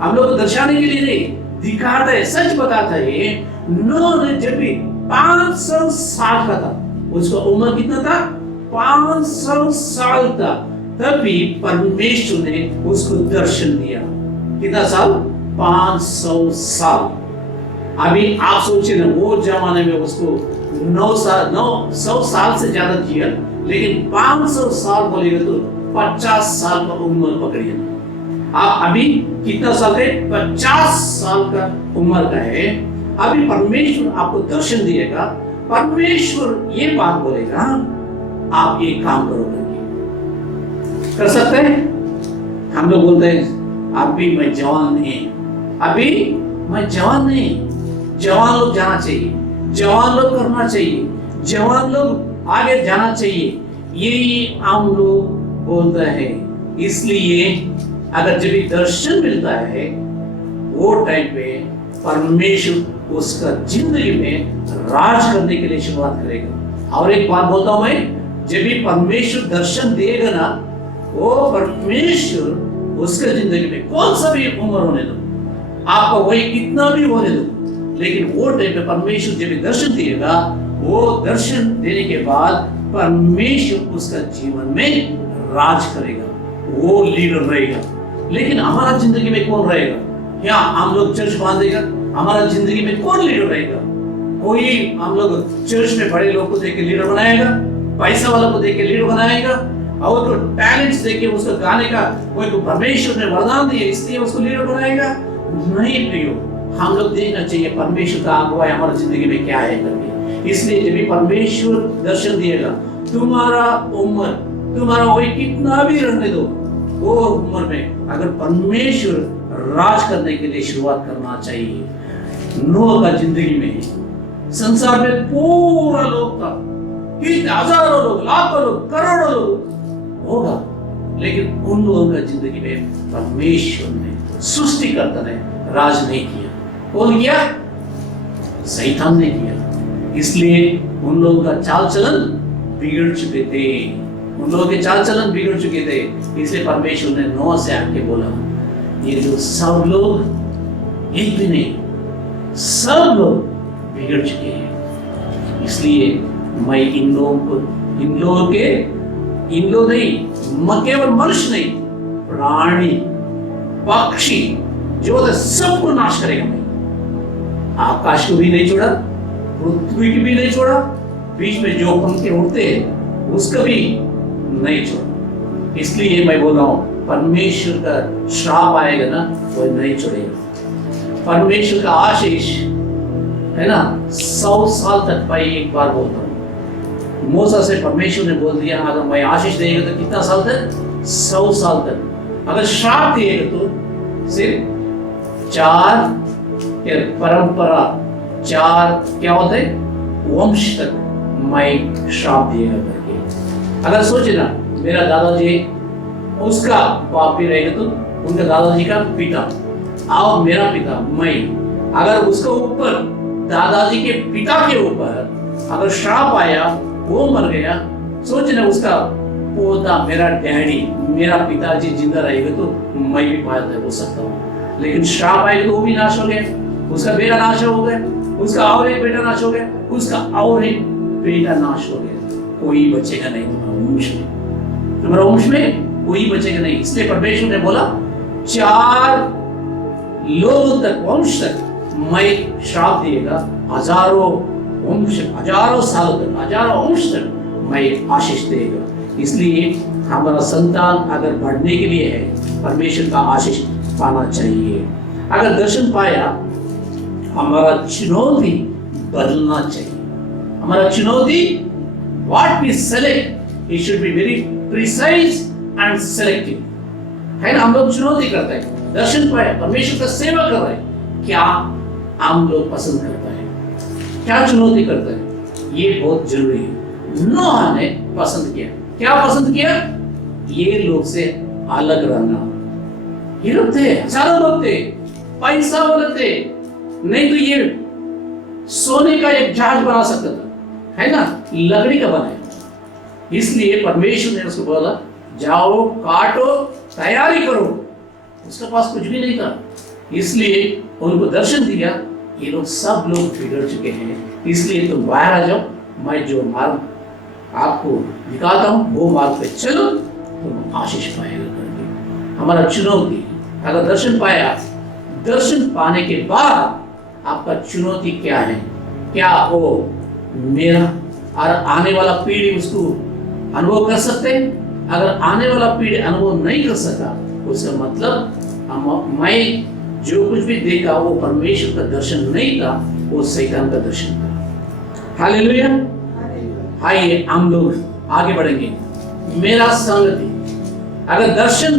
हम लोग को दर्शाने के लिए नहीं, दिखाता है, सच बताता है। नूह ने जब भी 500 साल का था, उसका उम्र कितना था? 500 साल था, तभी परमेश्वर ने उसको दर्शन दिया। कितना साल? 500 साल। अभी आप सोचिए ना, वो जमाने में उसको 900 साल से ज्यादा जिया, लेकिन 500 साल बोलेगा तो 50 साल का उम्र पकड़िए। आप अभी कितना साल के? 50 साल का उम्र का है। अभी परमेश्वर आपको दर्शन दिएगा, परमेश्वर ये बात बोलेगा, आप एक काम करोगे, कर सकते हैं? हम लोग बोलते हैं अभी मैं जवान नहीं, अभी मैं जवान नहीं। जवान लोग जाना चाहिए, जवान लोग करना चाहिए, जवान लोग आगे जाना चाहिए, यही हम लोग बोलते हैं। इसलिए अगर जब भी दर्शन मिलता है, वो टाइम पे परमेश्वर उसका जिंदगी में राज करने के लिए शुरुआत करेगा। और एक बात बोलता हूं मैं, जब भी परमेश्वर दर्शन देगा ना, वो परमेश्वर उसके जिंदगी में कौन सा भी उम्र होने दो, आपका वही कितना भी होने दो, लेकिन वो टाइम पे परमेश्वर जब भी दर्शन देगा, वो दर्शन देने के बाद परमेश्वर उसका जीवन में राज करेगा, वो लीडर रहेगा। लेकिन हमारा जिंदगी में कौन रहेगा? क्या हम लोग चर्च बांधेगा? हमारा जिंदगी में कौन लीडर रहेगा? कोई हम लोग चर्च में बड़े लोग को देख के लीडर बनाएगा, पैसा वाला को देख के लीडर बनाएगा, और तो टैलेंट्स देख के उसका गाने का कोई को परमेश्वर ने वरदान दिया इसलिए उसको लीडर बनाएगा? नहीं प्रियो, हम लोग देखना चाहिए परमेश्वर का अगुवाई हमारी जिंदगी में क्या है करके। इसलिए जब भी परमेश्वर दर्शन दिएगा, तुम्हारा उम्र, तुम्हारा वही कितना भी रहने दो, वो उम्र में अगर परमेश्वर राज करने के लिए शुरुआत करना चाहिए। नूह का जिंदगी में संसार में पूरा लोग था, हजारों लोग, लाखों लोग, करोड़ों लोग होगा, लेकिन उन लोगों का जिंदगी में परमेश्वर ने, सृष्टिकर्ता ने राज नहीं किया। कौन किया? शैतान ने किया। इसलिए उन लोगों का चाल चलन बिगड़ चुके थे, उन लोगों के चाल चलन बिगड़ चुके थे। इसलिए परमेश्वर ने नोह से आके बोला, ये जो सब लोग, एक भी नहीं, सब लोग बिगड़ चुके हैं। इसलिए मैं इन लोगों नहीं, केवल मनुष्य नहीं, प्राणी, पक्षी जो है सबको नाश करेगा। मैं आकाश को भी नहीं छोड़ा, पृथ्वी को भी नहीं छोड़ा, बीच में जो पंखे उड़ते हैं उसका भी नहीं छोड़ा। इसलिए मैं बोल रहा हूं, परमेश्वर का श्राप आएगा ना, वो नहीं छोड़ेगा। परमेश्वर का आशीष है ना, 100 साल तक। भाई एक बार बोलता हूं, मूसा से परमेश्वर ने बोल दिया, अगर मैं आशीष देगा तो कितना साल तक? 100 साल तक। अगर श्राप देगा तो सिर्फ 4 परंपरा, 4 क्या होते हैं, वंश तक मैं श्राप देगा करके। अगर सोचे ना, मेरा दादाजी, उसका बाप भी रहेगा तो उनका दादाजी का पिता और मेरा पिता, मैं, अगर उसके ऊपर, दादाजी के पिता के ऊपर अगर श्राप आया, वो मर गया, सोचना उसका पोता, मेरा डैडी, मेरा पिताजी जिंदा रहेगा तो मैं भी पैदा हो सकता हूँ। लेकिन श्राप आएगा तो वो भी नाश हो गया, उसका बेटा नाश हो गया, उसका और एक बेटा नाश हो गया, उसका और एक बेटा नाश हो गया। कोई बचेगा नहीं तुम्हारा वंश में कोई बचेगा नहीं। इसलिए परमेश्वर ने बोला, 4 लोगों तक, वंश तक मैं श्राप दिएगा, हजारों वंश, हजारों सालों तक, हजारों वंश तक मैं आशीष देगा। इसलिए हमारा संतान अगर बढ़ने के लिए है, परमेश्वर का आशीष पाना चाहिए। अगर दर्शन पाया, हमारा चुनौती बदलना चाहिए। हमारा चुनौती, what we select, it should be very precise and selective, है ना। हम लोग चुनौती करते हैं, दर्शन पाया, परमेश्वर का सेवा कर रहे हैं, क्या हम लोग पसंद करते हैं, क्या चुनौती करते हैं, ये बहुत जरूरी है। नोह ने पसंद किया, क्या पसंद किया? ये लोग से अलग रहना। ये लोग थे, हजारों लोग थे, पैसा वाले थे, नहीं तो ये सोने का एक जहाज बना सकता था, है ना, लकड़ी का बनाया। इसलिए परमेश्वर ने उसको बोला, जाओ काटो, तैयारी करो। उसके पास कुछ भी नहीं था, इसलिए उनको दर्शन दिया, ये लोग सब लोग बिगड़ चुके हैं, इसलिए तुम बाहर आ जाओ, मैं जो मार्ग आपको दिखाता हूँ वो मार्ग पे चलो, तुम आशीष पाएगा करके। हमारा चुनौती, अगर दर्शन पाया, दर्शन पाने के बाद आपका चुनौती क्या है? क्या वो मेरा और आने वाला पीढ़ी उसको अनुभव कर सकते हैं? अगर आने वाला पीढ़ी अनुभव नहीं कर सका, उसका मतलब मैं जो कुछ भी देखा वो परमेश्वर का दर्शन नहीं था, वो शैतान का दर्शन था। हालेलुया। आइए हम लोग आगे बढ़ेंगे। मेरा संगति, अगर दर्शन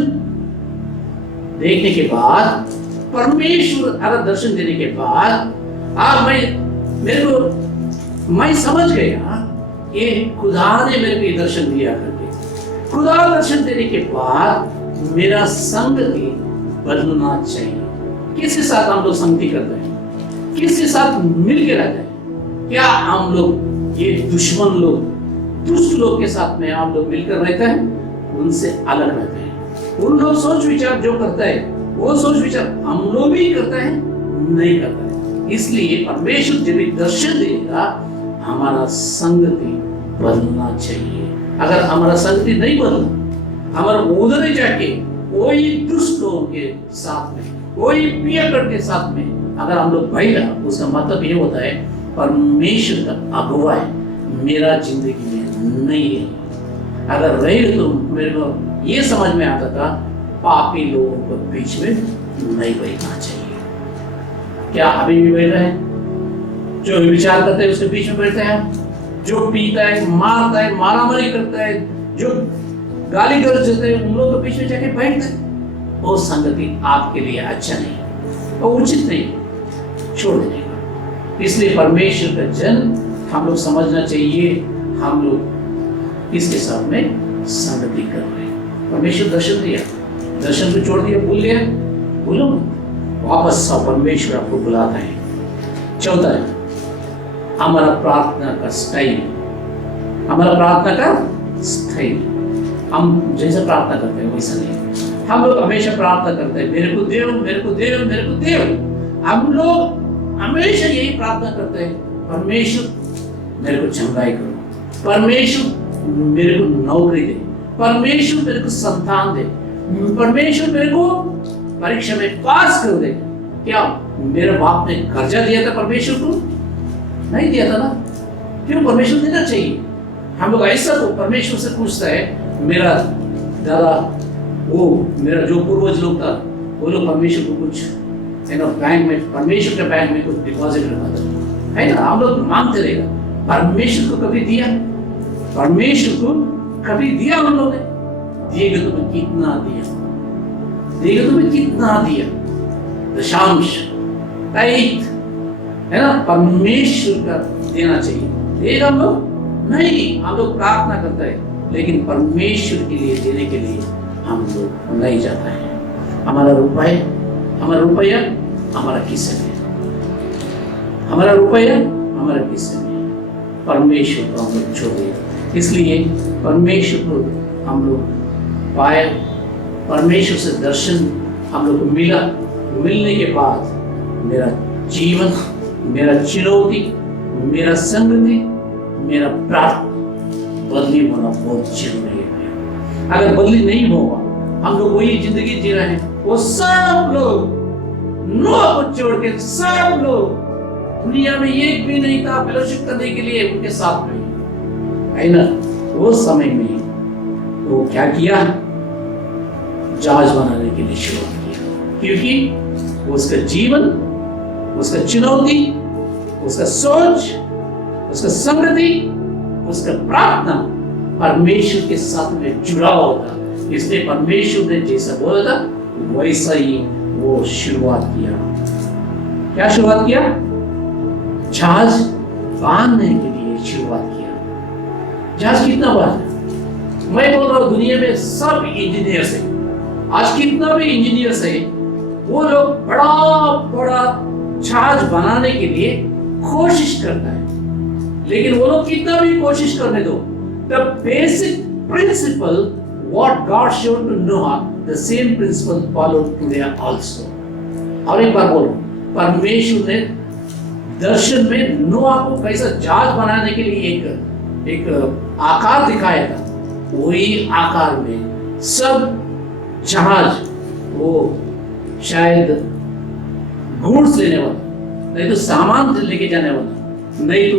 देखने के बाद, परमेश्वर अगर दर्शन देने के बाद, मैं समझ गया ये खुदा ने मेरे को दर्शन दिया करके। खुदा दर्शन देने के बाद मेरा संगति बदलना चाहिए। किसके साथ हम लोग संगति करते हैं? किसके साथ मिलके रहते हैं? क्या हम लोग ये दुश्मन लोग, दुष्ट लोग के साथ में हम लोग मिलकर रहते हैं? उनसे अलग रहते हैं। उन लोग सोच विचार जो करते हैं, वो सोच विचार हम लोग भी करते हैं, नहीं करते हैं। इसलिए परमेश्वर जब भी दर्शन देगा, हमारा संगति बदलना चाहिए। अगर हमारा संगति नहीं बदला, हमारा उधर जाके वही दुष्ट लोगों के साथ में, वही पियकर के साथ में अगर हम लोग बैठा, उसका मतलब ये होता है परमेश्वर का अगुवाई मेरा जिंदगी में नहीं है। अगर रहे तो मेरे को ये समझ में आता था, पापी लोगों को बीच में नहीं बैठना चाहिए। क्या अभी भी बैठ रहे हैं? जो विचार करते हैं उसके बीच में बैठते हैं, जो पीता है, मारता है, मारामारी करता है, जो गाली गलौज देते हैं, उन लोगों के बीच में जाके बैठते हैं, वो संगति आपके लिए अच्छा नहीं, वो उचित नहीं, छोड़ देने का। इसलिए परमेश्वर का जन हम लोग समझना चाहिए, हम लोग इसके साथ में संगति कर रहे हैं। परमेश्वर दर्शन दिया, दर्शन को छोड़ दिया, भूल गया, बोलो वापस आओ, परमेश्वर आपको बुलाता है। चौथा है हमारा प्रार्थना का स्टाइल, हमारा प्रार्थना का स्टाइल, हम जैसे प्रार्थना करते हैं वैसा नहीं। हम लोग हमेशा प्रार्थना करते हैं मेरे को देव, मेरे को देव, मेरे को देव। हम लोग हमेशा यही प्रार्थना करते हैं, परमेश्वर मेरे को चंगाई करो, परमेश्वर मेरे को नौकरी दे, परमेश्वर मेरे को संतान दे, परमेश्वर मेरे को परीक्षा में पास कर दे। क्या मेरे बाप ने कर्जा दिया था परमेश्वर को? नहीं दिया था ना, क्यों? परमेश्वर देना चाहिए। हम लोग ऐसा तो परमेश्वर से पूछता है, मेरा दादा वो मेरा जो पूर्वज लोग था वो लोग परमेश्वर को कुछ बैंक में, परमेश्वर के बैंक में कुछ डिपॉजिट रखा था, है ना? हम लोग मांगते रहेगा, परमेश्वर को कभी दिया? परमेश्वर को कभी दिया? हम लोग ने दिएगा तुम्हें कितना दिया, देगा तुम्हें कितना दिया, दशांश टाइट, है ना? परमेश्वर का देना चाहिए, देगा हम लोग नहीं। हम लोग प्रार्थना करते हैं लेकिन परमेश्वर के लिए देने के लिए हम लोग नहीं जाता है। हमारा रुपया हमारा किस्से में, हमारा रुपया हमारा किस्से में, परमेश्वर को हम लोग छोड़ दिया। इसलिए परमेश्वर को हम लोग पाया, परमेश्वर से दर्शन हम लोग को मिला, मिलने के बाद मेरा जीवन, मेरा चुनौती, मेरा संगति, मेरा प्रार्थना बदली होना बहुत जरूरी है। अगर बदली नहीं होगा, हम लोग वही जिंदगी जी रहे हैं, वो सब लोग नोह को छोड़ के सब लोग, दुनिया में एक भी नहीं था फेलोशिप करने के लिए उनके साथ में, है ना? वो समय में वो क्या किया? जहाज बनाने के लिए शुरुआत किया, क्योंकि उसका जीवन, उसका चुनौती, उसका सोच, उसका संगति, उसका प्रार्थना परमेश्वर के साथ में जुड़ा होता। इसलिए परमेश्वर ने जैसा बोला था वैसा ही वो शुरुआत किया। क्या शुरुआत किया? जहाज बांधने के लिए शुरुआत किया। जहाज कितना बड़ा? मैं बोल रहा हूं दुनिया में सब इंजीनियर है, आज कितना भी इंजीनियर है, वो लोग बड़ा बड़ा जहाज बनाने के लिए कोशिश करता है, लेकिन वो लोग कितना भी कोशिश करने दो, the basic principle what God showed to Noah, the same principle followed today also. और एक बार बोलो, परमेश्वर ने दर्शन में नोआ को कैसा जहाज बनाने के लिए एक आकार दिखाया था, वही आकार में सब जहाज, वो शायद गुड्स लेने वाला, नहीं तो सामान लेके जाने वाला, नहीं तो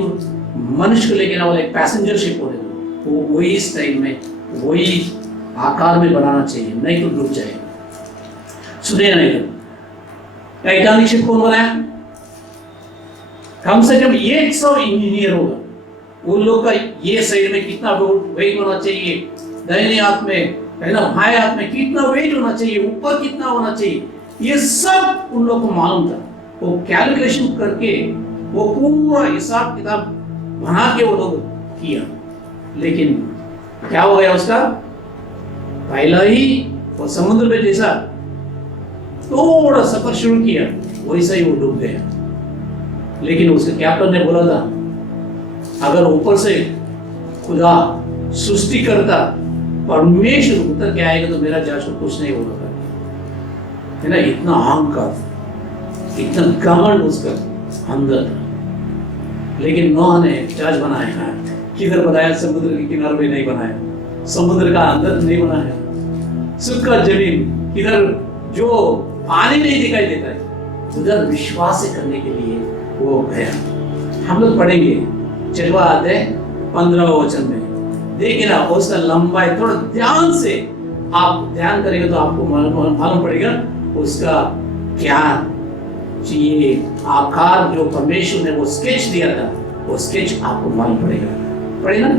मनुष्य को लेके आने वाला एक पैसेंजर शिप होने दो, वो वही स्टाइल में, वही आकार में बनाना चाहिए, नहीं तो डूब जाएगा। सुनिए नहीं तो टाइटैनिक शिप कौन बनाया? कम से कम 100 इंजीनियर होगा। उन लोग का ये साइड में कितना वेट होना चाहिए, दाहिने हाथ में, है ना, बाएं हाथ में कितना वेट होना चाहिए, ऊपर कितना होना चाहिए, ये सब उन लोग को मालूम था। वो कैलकुलेशन करके वो पूरा हिसाब किताब बना के वो लोग किया, लेकिन क्या हो गया उसका? पहला ही वो समुद्र में जैसा थोड़ा सफर शुरू किया वैसा ही वो डूब गया। लेकिन उसके कैप्टन ने बोला था, अगर ऊपर से खुदा सृष्टि करता परमेश्वर उतर के आएगा तो मेरा जहाज को कुछ नहीं होगा, है ना? इतना अहंकार, इतना घमंड उसका अंदर था। लेकिन नोह ने जहाज बनाया, किधर बनाया? समुद्र के किनारे में नहीं बनाया, समुद्र का अंदर नहीं बनाया, सूखा जमीन किधर जो पानी नहीं दिखाई देता है उधर विश्वास करने के लिए वो गया। हम लोग पढ़ेंगे 6वां अध्याय 15वां वचन में, देखिए ना उसका लंबाई, थोड़ा ध्यान से आप ध्यान करेंगे तो आपको मालूम पड़ेगा उसका क्या ये आकार जो परमेश्वर ने वो स्केच दिया था, वो स्केच आपको मालूम पड़ेगा ना?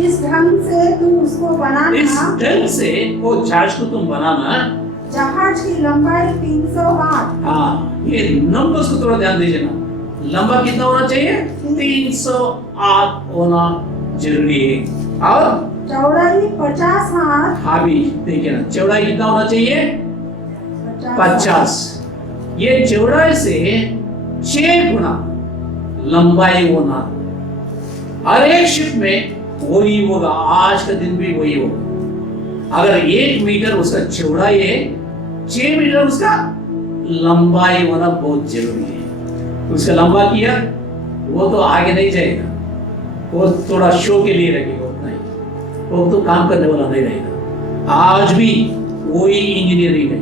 इस ढंग से तू उसको बनाना, इस ढंग से वो जहाज को तुम बनाना। जहाज की लंबाई 300 हाथ। हाँ, ये नंबर्स को थोड़ा ध्यान दीजिए ना, लंबा कितना होना चाहिए? 300 हाथ होना जरूरी है, और चौड़ाई 50 हाथ। हाँ भी देखिए ना, चौड़ाई कितना होना चाहिए? 50। ये चौड़ाई से 6 गुना लंबाई होना। हर एक शिप में वही होगा, आज का दिन भी वही होगा। अगर 1 मीटर उसका चौड़ाई है, 6 मीटर उसका लंबाई होना बहुत जरूरी है। उसका लंबा किया वो तो आगे नहीं जाएगा, वो थोड़ा शो के लिए रखेगा, उतना ही, वो तो काम करने वाला नहीं रहेगा। आज भी वही इंजीनियरिंग है।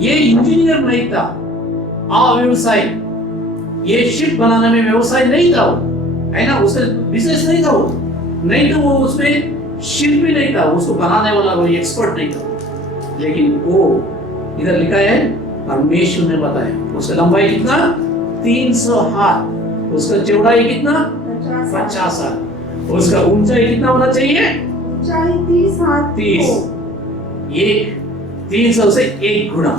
ये इंजीनियर नहीं था, व्यवसाय, ये शिप बनाने में व्यवसाय नहीं था वो, है ना, उसका बिजनेस नहीं था वो, नहीं तो वो उसमें शिल्पी नहीं था, उसको बनाने वाला कोई एक्सपर्ट नहीं था। लेकिन वो इधर लिखा है, परमेश्वर ने बताया। उसका लंबाई कितना? 300 हाथ। उसका चौड़ाई कितना? 50 हाथ। उसका ऊंचाई कितना होना चाहिए? ऊंचाई 30 हाथ। 30। एक 300 से 1 गुना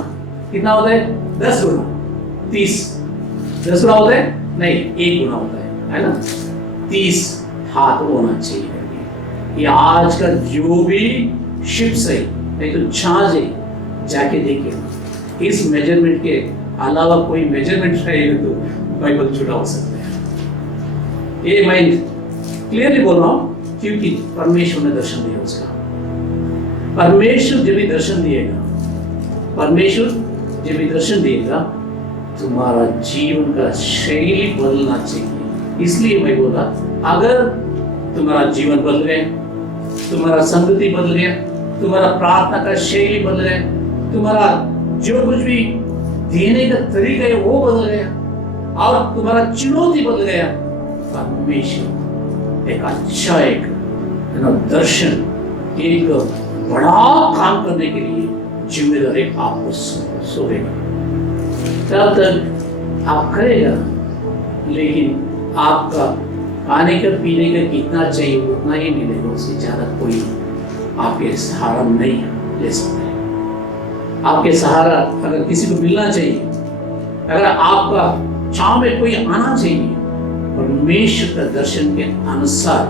कितना होता है? 10 गुना। 30 10 गुना होता है? नहीं, 1 गुना होता है ना? 30 हाथ होना चाहिए। ये आज का जो भी शिप्स है, नहीं तो जहाज है, जाके देखिए, इस मेजरमेंट के अलावा कोई मेजरमेंट रहेगा तो बाइबल झूठा हो सकता है। ये मैं क्लियरली बोल रहा हूं, क्योंकि परमेश्वर ने दर्शन दिया उसका। परमेश्वर जब भी दर्शन दिएगा, परमेश्वर जब भी दर्शन दिएगा, तुम्हारा जीवन का शैली बदलना चाहिए। इसलिए मैं बोला, अगर तुम्हारा जीवन बदल गया, तुम्हारा संगति बदल गया, तुम्हारा प्रार्थना का शैली बदल गया, तुम्हारा जो कुछ भी देने का तरीका है वो बदल गया, और तुम्हारा चुनौती बदल गया, परमेश्वर एक अच्छा एक दर्शन, एक बड़ा काम करने के लिए जिम्मेदारी आपको सौंपेगा। तब तक आप करेगा, लेकिन आपका खाने का पीने का कितना चाहिए उतना ही मिलेगा, उससे ज्यादा कोई आपके सहारा नहीं ले सकता है। आपके सहारा अगर किसी को मिलना चाहिए, अगर आपका छांव में कोई आना चाहिए, परमेश्वर का दर्शन के अनुसार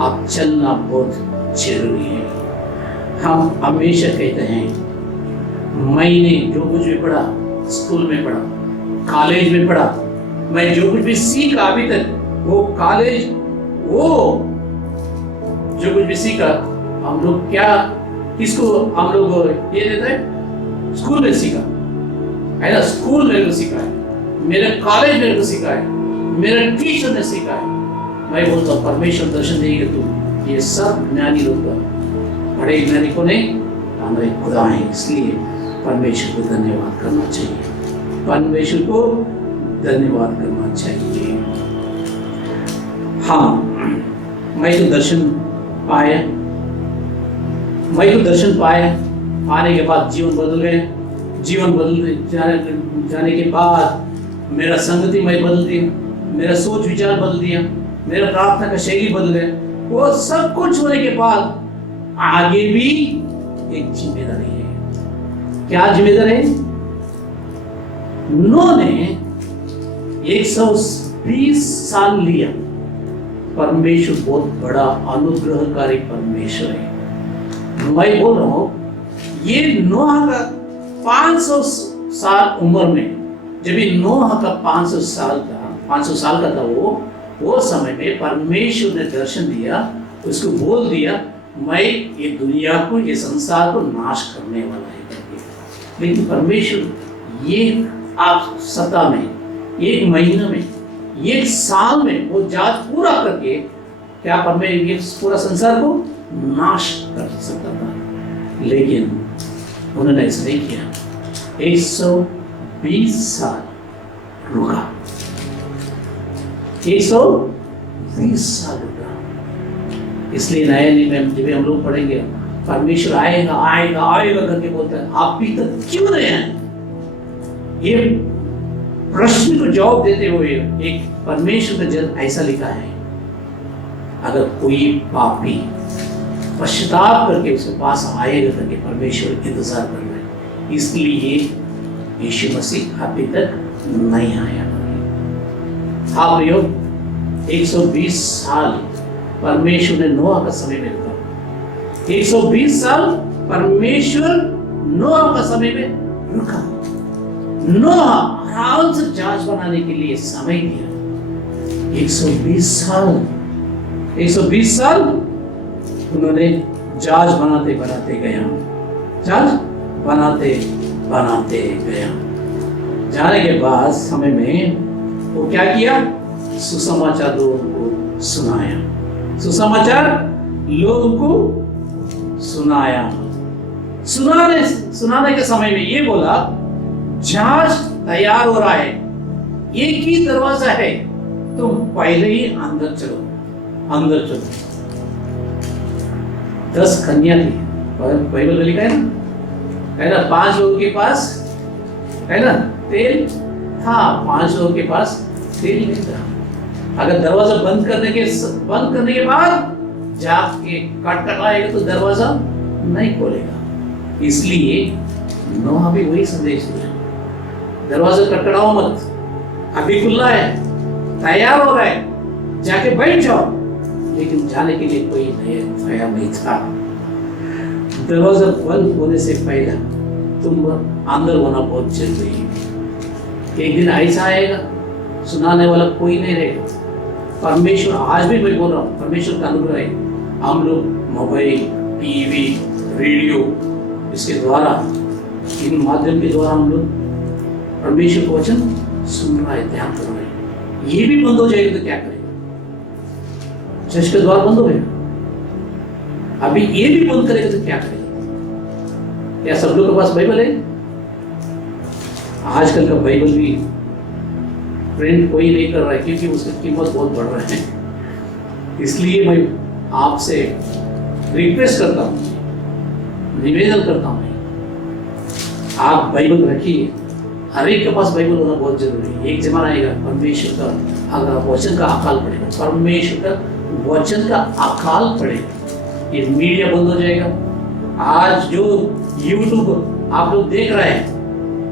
आप चलना बहुत जरूरी है। हम हमेशा कहते हैं, मैंने जो कुछ भी पढ़ा, स्कूल में पढ़ा, कॉलेज में पढ़ा, मैं जो कुछ भी सीखा अभी तक, वो कॉलेज, वो जो कुछ भी सीखा, हम लोग क्या, किसको हम लोग ये देते हैं? स्कूल में सीखा है ना, स्कूल मेरे को सीखा है, मेरे कॉलेज मेरे को सीखा है, मेरे टीचर ने सीखा है। मैं बोलता हूँ, परमेश्वर दर्शन देगा तू, ये सब ज्ञानी लोग, बड़े ज्ञानी को नहीं, हमारे खुदा है। इसलिए परमेश्वर को धन्यवाद करना चाहिए, परमेश्वर को धन्यवाद करना चाहिए। हाँ, मैं तो दर्शन पाया, मैं तो दर्शन पाया, आने के बाद जीवन बदल गए, जीवन बदल जाने के बाद मेरा संगति मैं बदल दिया, मेरा सोच विचार बदल दिया, मेरा प्रार्थना का शैली बदल गया। वो सब कुछ होने के बाद आगे भी एक जिम्मेदारी है। क्या जिम्मेदारी है? नूह ने 120 साल लिया। परमेश्वर बहुत बड़ा अनुग्रहकारी परमेश्वर है। मैं बोल रहा हूं, ये नूह का 500 साल उम्र में, जब नूह का 500 साल का था, वो समय में परमेश्वर ने दर्शन दिया, उसको बोल दिया, मैं ये दुनिया को, ये संसार को नाश करने वाला है करके। लेकिन परमेश्वर ये आप सप्ताह में, 1 महीना में, 1 साल में वो जांच पूरा करके क्या परमेश्वर ये पूरा संसार को नाश कर सकता था, लेकिन उन्होंने ऐसा नहीं किया। 120 साल रुका, 120 साल रुका। इसलिए नए नियम में जब हम लोग पढ़ेंगे, परमेश्वर आएगा आएगा आएगा करके बोलता है, आप भी तक क्यों नहीं आए? ये प्रश्न को जवाब देते हुए एक परमेश्वर का जन ऐसा लिखा है, अगर कोई पापी पश्चाताप करके उसके पास आएगा करके परमेश्वर इंतजार कर रहे हैं। इसलिए यीशु मसीह अभी तक नहीं आया। हाँ प्रियो, 120 साल परमेश्वर ने नोआ का समय में रखा, 120 साल परमेश्वर नोह का समय में रुका। नोह आराम से जहाज बनाने के लिए समय दिया। 120 साल उन्होंने जहाज बनाते बनाते गया, जहाज बनाते बनाते गया। जाने के बाद समय में वो क्या किया? सुसमाचार लोगों को सुनाया। सुसमाचार लोगों को सुनाया। सुनाने के समय में ये बोला, जहाज तैयार हो रहा है, एक ही दरवाजा है, तुम पहले ही अंदर चलो, अंदर चलो। 10 कन्या थी, बाइबल में लिखा है ना, 5 लोगों के पास है ना तेल था, 5 लोगों के पास तेल नहीं था। अगर दरवाजा बंद करने के बाद जाके खटखटाएगा तो दरवाजा नहीं खोलेगा। इसलिए नोह भी वही संदेश दिया, दरवाजा खटखटाओ मत, अभी खुला है, तैयार हो रहा है, जाके बैठ जाओ। लेकिन जाने के लिए कोई तैयार नहीं था। दरवाजा बंद होने से पहले तुम अंदर होना बहुत जरूरी है। एक दिन ऐसा आएगा, सुनाने वाला कोई नहीं रहेगा। परमेश्वर, आज भी मैं बोल रहा हूँ, परमेश्वर का अनुग्रह है। हम लोग मोबाइल, टीवी, रेडियो, इसके द्वारा, इन माध्यम के द्वारा हम लोग परमेश्वर का वचन सुन रहा है, ध्यान कर रहा है। ये भी बंद हो जाएगा तो क्या करेगा? चर्च के द्वार बंद हो गया, अभी ये भी बंद करेगा तो क्या करेगा? क्या सब लोग के पास बाइबल है? आजकल का बाइबल भी प्रिंट कोई नहीं कर रहा है, क्योंकि उसकी कीमत बहुत बढ़ रहा है। इसलिए मैं आपसे रिक्वेस्ट करता हूँ, निवेदन करता हूँ, आप बाइबल रखिए। हर एक के पास बाइबल होना बहुत जरूरी है। एक जमाना आएगा परमेश्वर का अगर वचन का अकाल पड़ेगा, परमेश्वर का वचन का अकाल पड़ेगा, ये मीडिया बंद हो जाएगा। आज जो यूट्यूब आप लोग देख रहे हैं,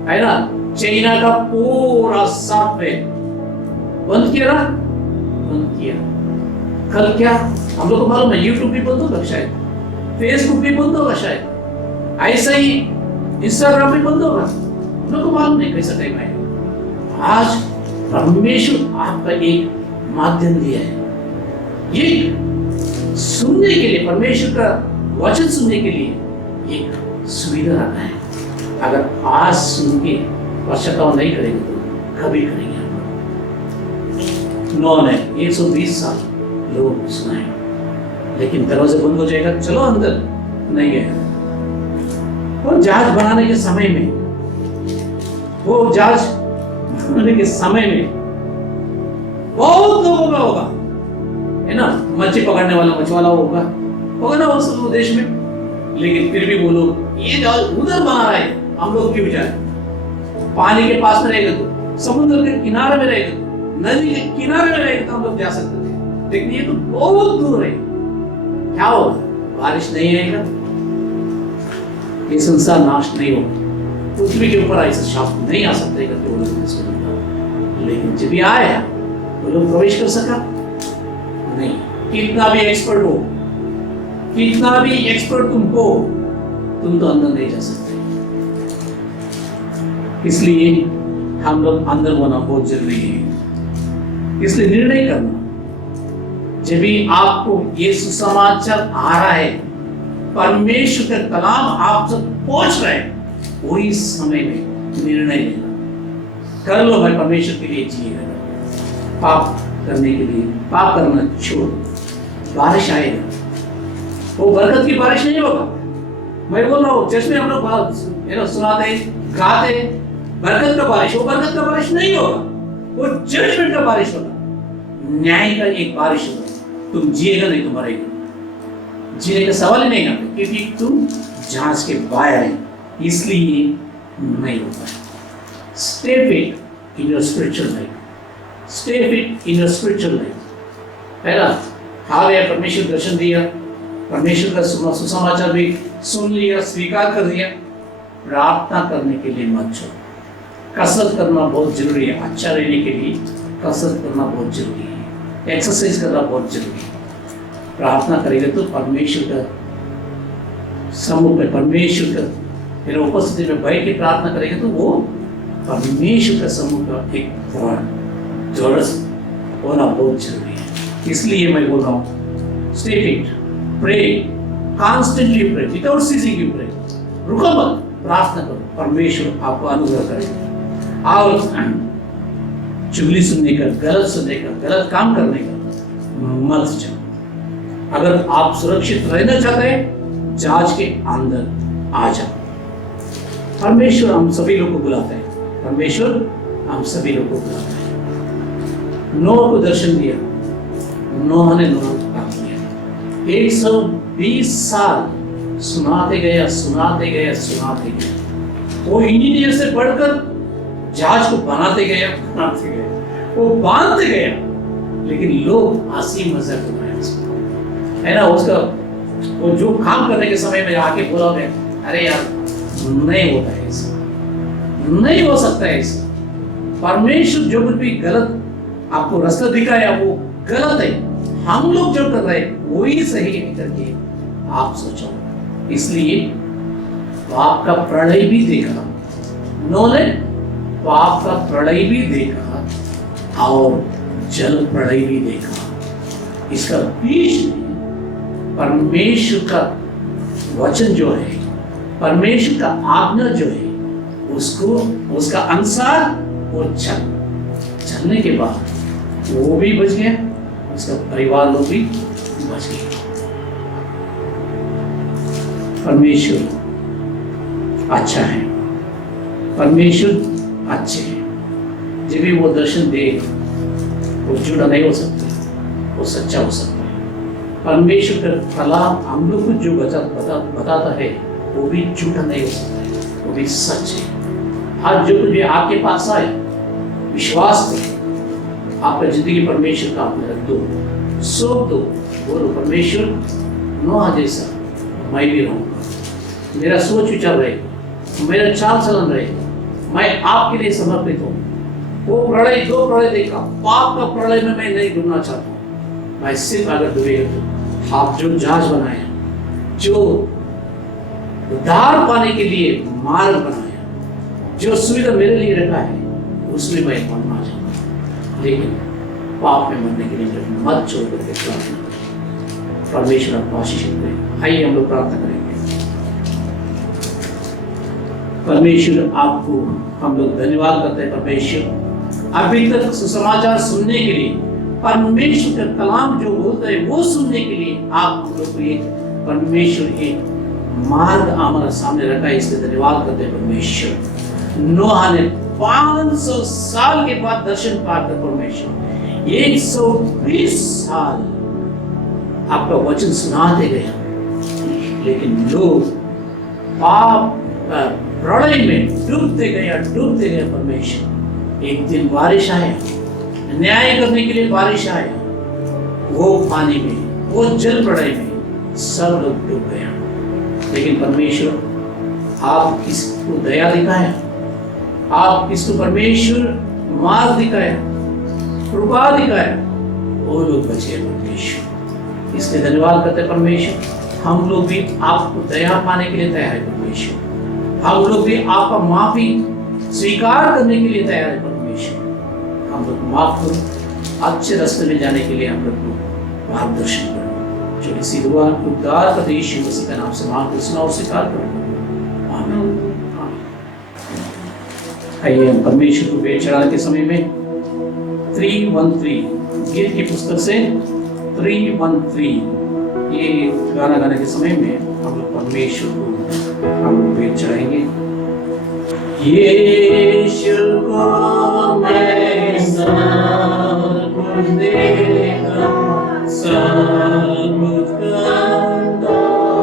है ना, चाइना का पूरा सॉफ्टवेयर बंद किया ना, बंद किया। कल क्या हम लोग को मालूम है, यूट्यूब भी बंद होगा शायद, फेसबुक भी बंद होगा शायद, ऐसा ही इंस्टाग्राम भी बंद होगा। हम लोग को मालूम नहीं कैसा टाइम आएगा। आज परमेश्वर आपका एक माध्यम दिया है, ये सुनने के लिए, परमेश्वर का वचन सुनने के लिए एक सुविधा रखा है। अगर आज सुन के पश्चाताप नहीं करेंगे तो कभी करेंगे हम लोग। नोह ने 120 साल लोग सुनाए, लेकिन दरवाजा बंद हो जाएगा, चलो अंदर नहीं गए। और जहाज बनाने के समय में, वो जहाज बनाने के समय में बहुत लोगों का होगा, है ना, मच्छी पकड़ने वाला मछुआरा होगा ना उस देश में। लेकिन फिर भी वो लोग ये जहाज उधर बना रहे हैं, हम लोग क्यों जाए? पानी के पास में रहेगा तो, समुद्र के किनारे में रहेगा तो, नदी के किनारे में रहेगा तो हम लोग जा सकते थे। लेकिन ये तो बहुत दूर है, क्या होगा? बारिश नहीं आएगा, ये संसार नाश नहीं होगा, पृथ्वी के ऊपर ऐसा शाप नहीं आ सकता है। लेकिन जब ये आया वो लोग प्रवेश कर सका नहीं। कितना भी एक्सपर्ट हो, कितना भी एक्सपर्ट तुम हो, तुम तो अंदर नहीं जा सकते। इसलिए हम लोग अंदर होना बहुत जरूरी है। इसलिए निर्णय करना, जब भी आपको ये सुसमाचार आ रहा है, परमेश्वर का कलाम आप तक पहुंच रहा है, वही समय में निर्णय लेना। कर लो भाई, परमेश्वर के लिए जिएगा। पाप करने के लिए, पाप करना छोड़, बारिश आएगा। वो बरकत की बारिश नहीं होगा। मैं बोल रहा हूँ, चर्च में हम लोग सुनाते, गाते, बरकत का बारिश, वो बरकत का बारिश नहीं होगा, वो जजमेंट का बारिश होगा, न्याय का एक बारिश होगा। तुम जिएगा नहीं तो मरेगा। जीने का सवाल ही नहीं आता, क्योंकि तुम जहाज के बाहर है, इसलिए नहीं होता है। Stay fit in your spiritual life. Stay fit in your spiritual life. है ना? हाल या परमेश्वर दर्शन दिया, परमेश्वर का सुसमाचार भी सुन लिया, स्वीकार कर दिया। प्रार्थना करने के लिए मत छोड़ो। कसरत करना बहुत जरूरी है। अच्छा रहने के लिए कसरत करना बहुत जरूरी है, एक्सरसाइज करना बहुत जरूरी है। प्रार्थना करेंगे तो परमेश्वर का समूह में परमेश्वर का मेरे उपस्थिति में बैठ के प्रार्थना करेंगे तो वो परमेश्वर का समूह का एक जोरस होना बहुत जरूरी है। इसलिए मैं बोल रहा हूँ stay fit, pray, constantly pray, without ceasing you pray, रुको मत, प्रार्थना करो, परमेश्वर आपको अनुग्रह करेगा। और चुगली सुनने का, गलत सुनने का, गलत काम करने का मत जाओ। अगर आप सुरक्षित रहना चाहते हैं, जांच के अंदर आ जाओ। परमेश्वर हम सभी लोग को बुलाते हैं, परमेश्वर हम सभी लोग को बुलाते हैं। नोह को दर्शन दिया, नोह ने नोह को काम किया। 120 साल सुनाते गया, सुनाते गया, सुनाते गया। वो इंजीनियर से बढ़कर जहाज को बनाते गया, बनाते गया, वो बांधते गया, लेकिन लोग हंसी मजाक उड़ाए उसको, है ना। उसका वो जो काम करने के समय में आके बोला, अरे यार नहीं होता है ऐसा, नहीं हो सकता है ऐसा। परमेश्वर जो कुछ भी गलत आपको रास्ता दिखाया वो गलत है, हम लोग जो कर रहे हैं वही सही है करके आप सोचो। इसलिए पाप का प्रलय भी देखा, उन्होंने पाप का प्रलय भी देखा और जल प्रलय भी देखा। इसका बीच में परमेश्वर का वचन जो है, परमेश्वर का आज्ञा जो है, उसको उसका अनुसार वो चलने के बाद वो भी बच गया, उसका परिवार लोग भी बच गए। परमेश्वर अच्छा है, परमेश्वर अच्छे हैं। जब भी वो दर्शन दे, वो झूठा नहीं हो सकता, वो सच्चा हो सकता है। परमेश्वर का कलाम हम लोग को जो बताता है वो भी झूठा नहीं हो सकता है, वो भी सच है। आज जो कुछ भी आपके पास आए, विश्वास करो, आपका जिंदगी परमेश्वर का आपने रख दो, सौंप दो, बोलो परमेश्वर नोह जैसा मैं भी रहूंगा, मेरा सोच विचार रहेगा, मेरा चाल चलन रहेगा, मैं आपके लिए समर्पित हूँ। वो प्रलय, दो प्रलय देखा, पाप का प्रलय में मैं नहीं डूबना चाहता हूँ। मैं सिर्फ अगर डूबेगा, आप जो जहाज बनाया, जो उद्धार पाने के लिए मार्ग बनाया, जो सुविधा मेरे लिए रखा है, उसमें मैं मरना चाहता, लेकिन पाप में मरने के लिए मत छोड़ करके प्रार्थना करें। परमेश्वर आपको आशीष करें। आइए हम लोग प्रार्थना करेंगे। परमेश्वर आपको हम लोग धन्यवाद करते हैं। परमेश्वर अभी तक सुसमाचार सुनने के लिए, परमेश्वर का कलाम जो बोलता है वो सुनने के लिए आप हम लोग को ये परमेश्वर एक मार्ग हमारे सामने रखा है, इसलिए धन्यवाद करते हैं। परमेश्वर नोह ने 500 साल के बाद दर्शन पाकर परमेश्वर 120 साल आपका वचन सुनाते गया, लेकिन लोग पाप प्रलय में डूबते गया परमेश्वर। एक दिन बारिश आया, न्याय करने के लिए बारिश आया, वो पानी में, वो जल प्रलय में सब लोग डूब गया। लेकिन परमेश्वर आप किसको दया दिखाया, आप किसको परमेश्वर मार्ग दिखाया, कृपा दिखाया, वो लोग बचे परमेश्वर। इसलिए धन्यवाद करते परमेश्वर। हम लोग भी आपको दया पाने के लिए तैयार है परमेश्वर। हम लोग भी आपका माफी स्वीकार करने के लिए तैयार है परमेश्वर। हम लोग माफ करो, अच्छे रास्ते में जाने के लिए हम लोग को मार्गदर्शन करो। जो किसी दुआ उद्धार करते यीशु मसीह का नाम से मांग सुना और स्वीकार करो। आमीन। आइए हम परमेश्वर को भेंट चढ़ाने के समय में 313 गीत की पुस्तक से 313 ये गाना गाने के समय में हम लोग परमेश्वर को हम लोग भेंट चढ़ाएंगे। यीशु को मैं सब कुछ देगा, सब कुछ कर दूंगा।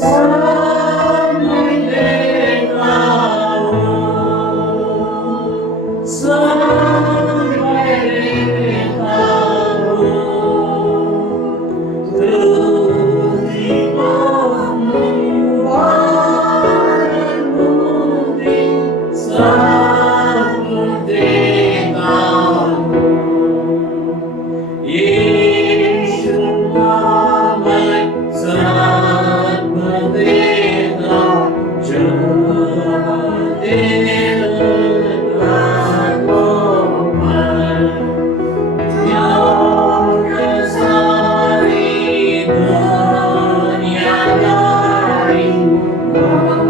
Some सब देता हूँ। यीशु को मैं सब देता हूँ, जो दिल को मैं सारी दुनियादारी मुझे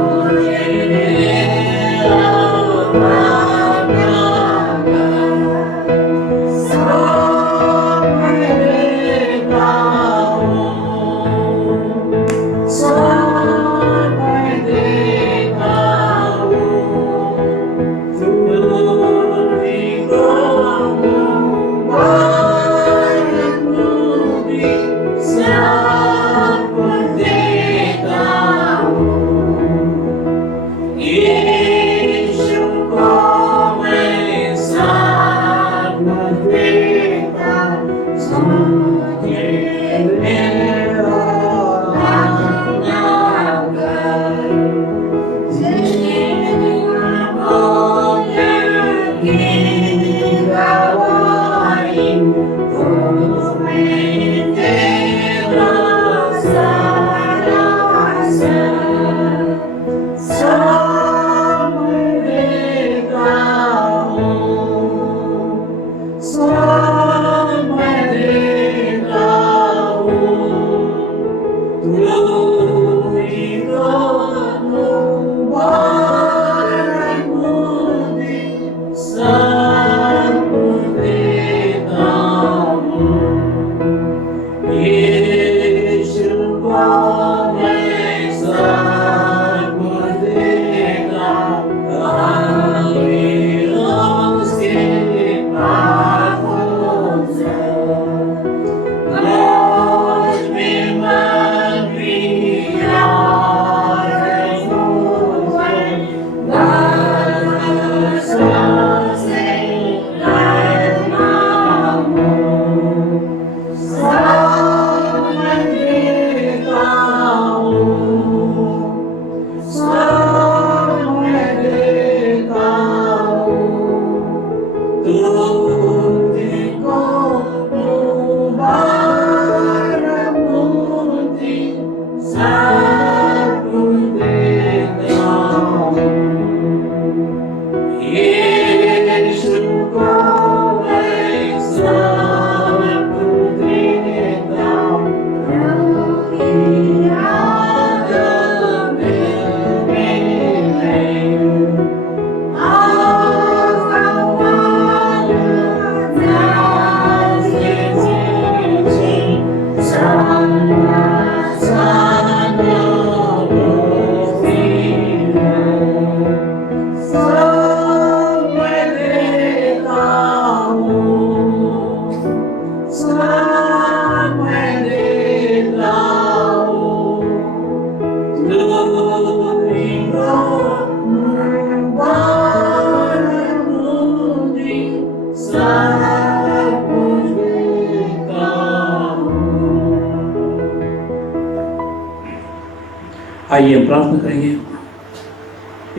आइए हम प्रार्थना करेंगे।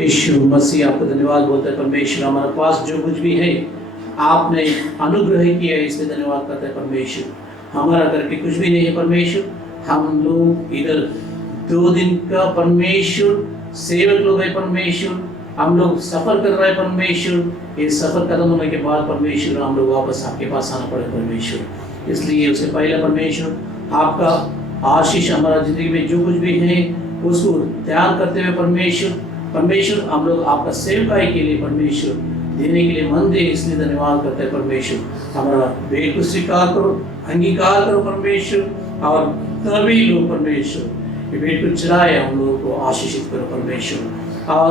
यीशु मसीह आपको धन्यवाद बोलते हैं परमेश्वर, हमारे पास जो कुछ भी है आपने अनुग्रह किया है, इसलिए धन्यवाद करते हैं परमेश्वर। हमारा करके कुछ भी नहीं है परमेश्वर, हम लोग इधर 2 दिन का परमेश्वर सेवक लोग है परमेश्वर, हम लोग सफर कर रहे हैं परमेश्वर। ये सफर खत्म होने के बाद परमेश्वर हम लोग वापस आपके पास आना पड़े परमेश्वर। इसलिए उससे पहले परमेश्वर आपका आशीष हमारा जिंदगी में जो कुछ भी है उसको त्याग करते हुए परमेश्वर हम लोग आपका सेवकाई के लिए परमेश्वर देने के लिए मन दे, इसलिए धन्यवाद करते हैं परमेश्वर। हमारा भेंट को स्वीकार करो, अंगीकार करो परमेश्वर, और तभी लोग परमेश्वर ये भेंट को चढ़ाए हम लोगों को आशीषित करो परमेश्वर। और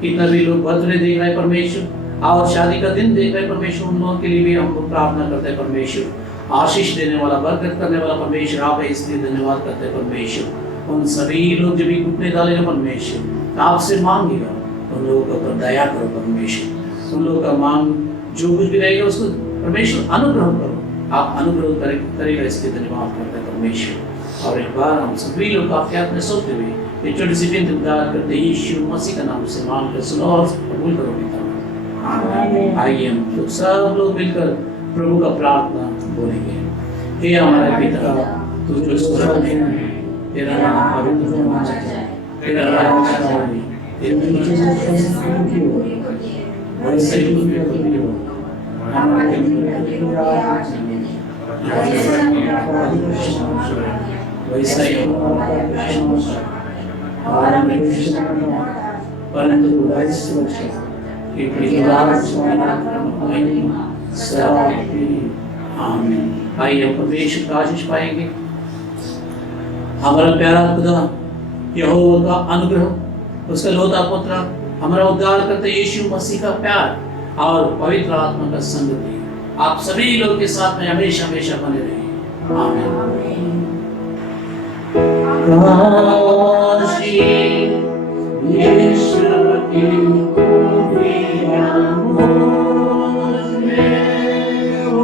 कितना भी लोग बर्थडे देख रहे हैं परमेश्वर और शादी का दिन देख रहे हैं परमेश्वर, उन लोगों के लिए भी हम लोग प्रार्थना करते हैं परमेश्वर। आशीष देने वाला, बरकत करने वाला परमेश्वर आप है, इसलिए धन्यवाद करते हैं परमेश्वर। उन सभी लोग जो भी घुटने डालेगा परमेश्वर आपसे मांगेगा, उन लोगों के ऊपर दया करो परमेश्वर। उन लोगों का मांग जो कुछ भी रहेगा उसको परमेश्वर अनुग्रह करो, आप अनुग्रह करेगा, इसलिए धन्यवाद करते हैं परमेश्वर। और एक बार हम सभी लोग आपके हाथ में सौंपते हुए ये छोटी सी विनती उद्धार करते यीशु मसीह का नाम से मांग कर सुनो और कबूल करो पिता। आइए हम लोग सब लोग मिलकर प्रभु का प्रार्थना बोलेंगे। हे हमारा पिता, तू जो स्वर्ग में है, तेरा नाम पवित्र होना चाहिए, तेरा राज्य आए, तेरी इच्छा जैसे वैसे ही पृथ्वी हो। हमारे दिन का आज वैसा ही और परंतु वैसे आमीन। आइए हम परमेश्वर का आशीष पाएंगे। हमारा प्यारा खुदा यहोवा का अनुग्रह, उसका लौता पुत्र हमारा उद्धार करते यीशु मसीह का प्यार और पवित्र आत्मा का संगति आप सभी लोग के साथ में हमेशा हमेशा बने रहे। आमीन। काशी यीशु की खूबियां मुझ में हो,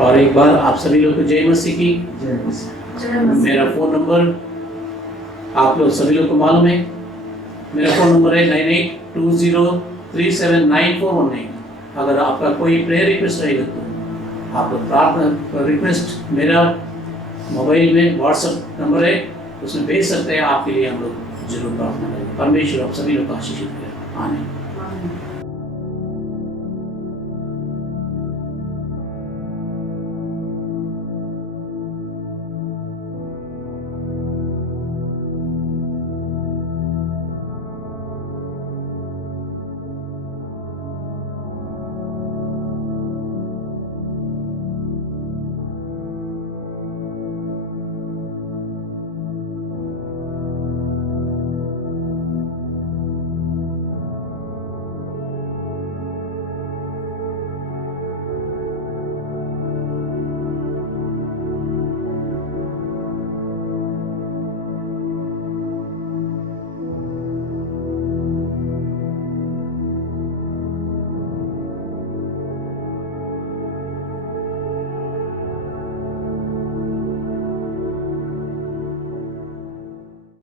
और एक बार आप सभी लोग को जय मसीह की। मेरा फ़ोन नंबर आप लोग सभी लोग को मालूम है। मेरा फ़ोन नंबर है 9820379418। अगर आपका कोई प्रेयर रिक्वेस्ट रहेगा तो आप लोग प्रार्थना रिक्वेस्ट मेरा मोबाइल में व्हाट्सएप नंबर है, उसमें भेज सकते हैं। आपके लिए हम लोग जरूर प्रार्थना करेंगे। परमेश्वर आप सभी लोग का आशीषित करें। आमीन।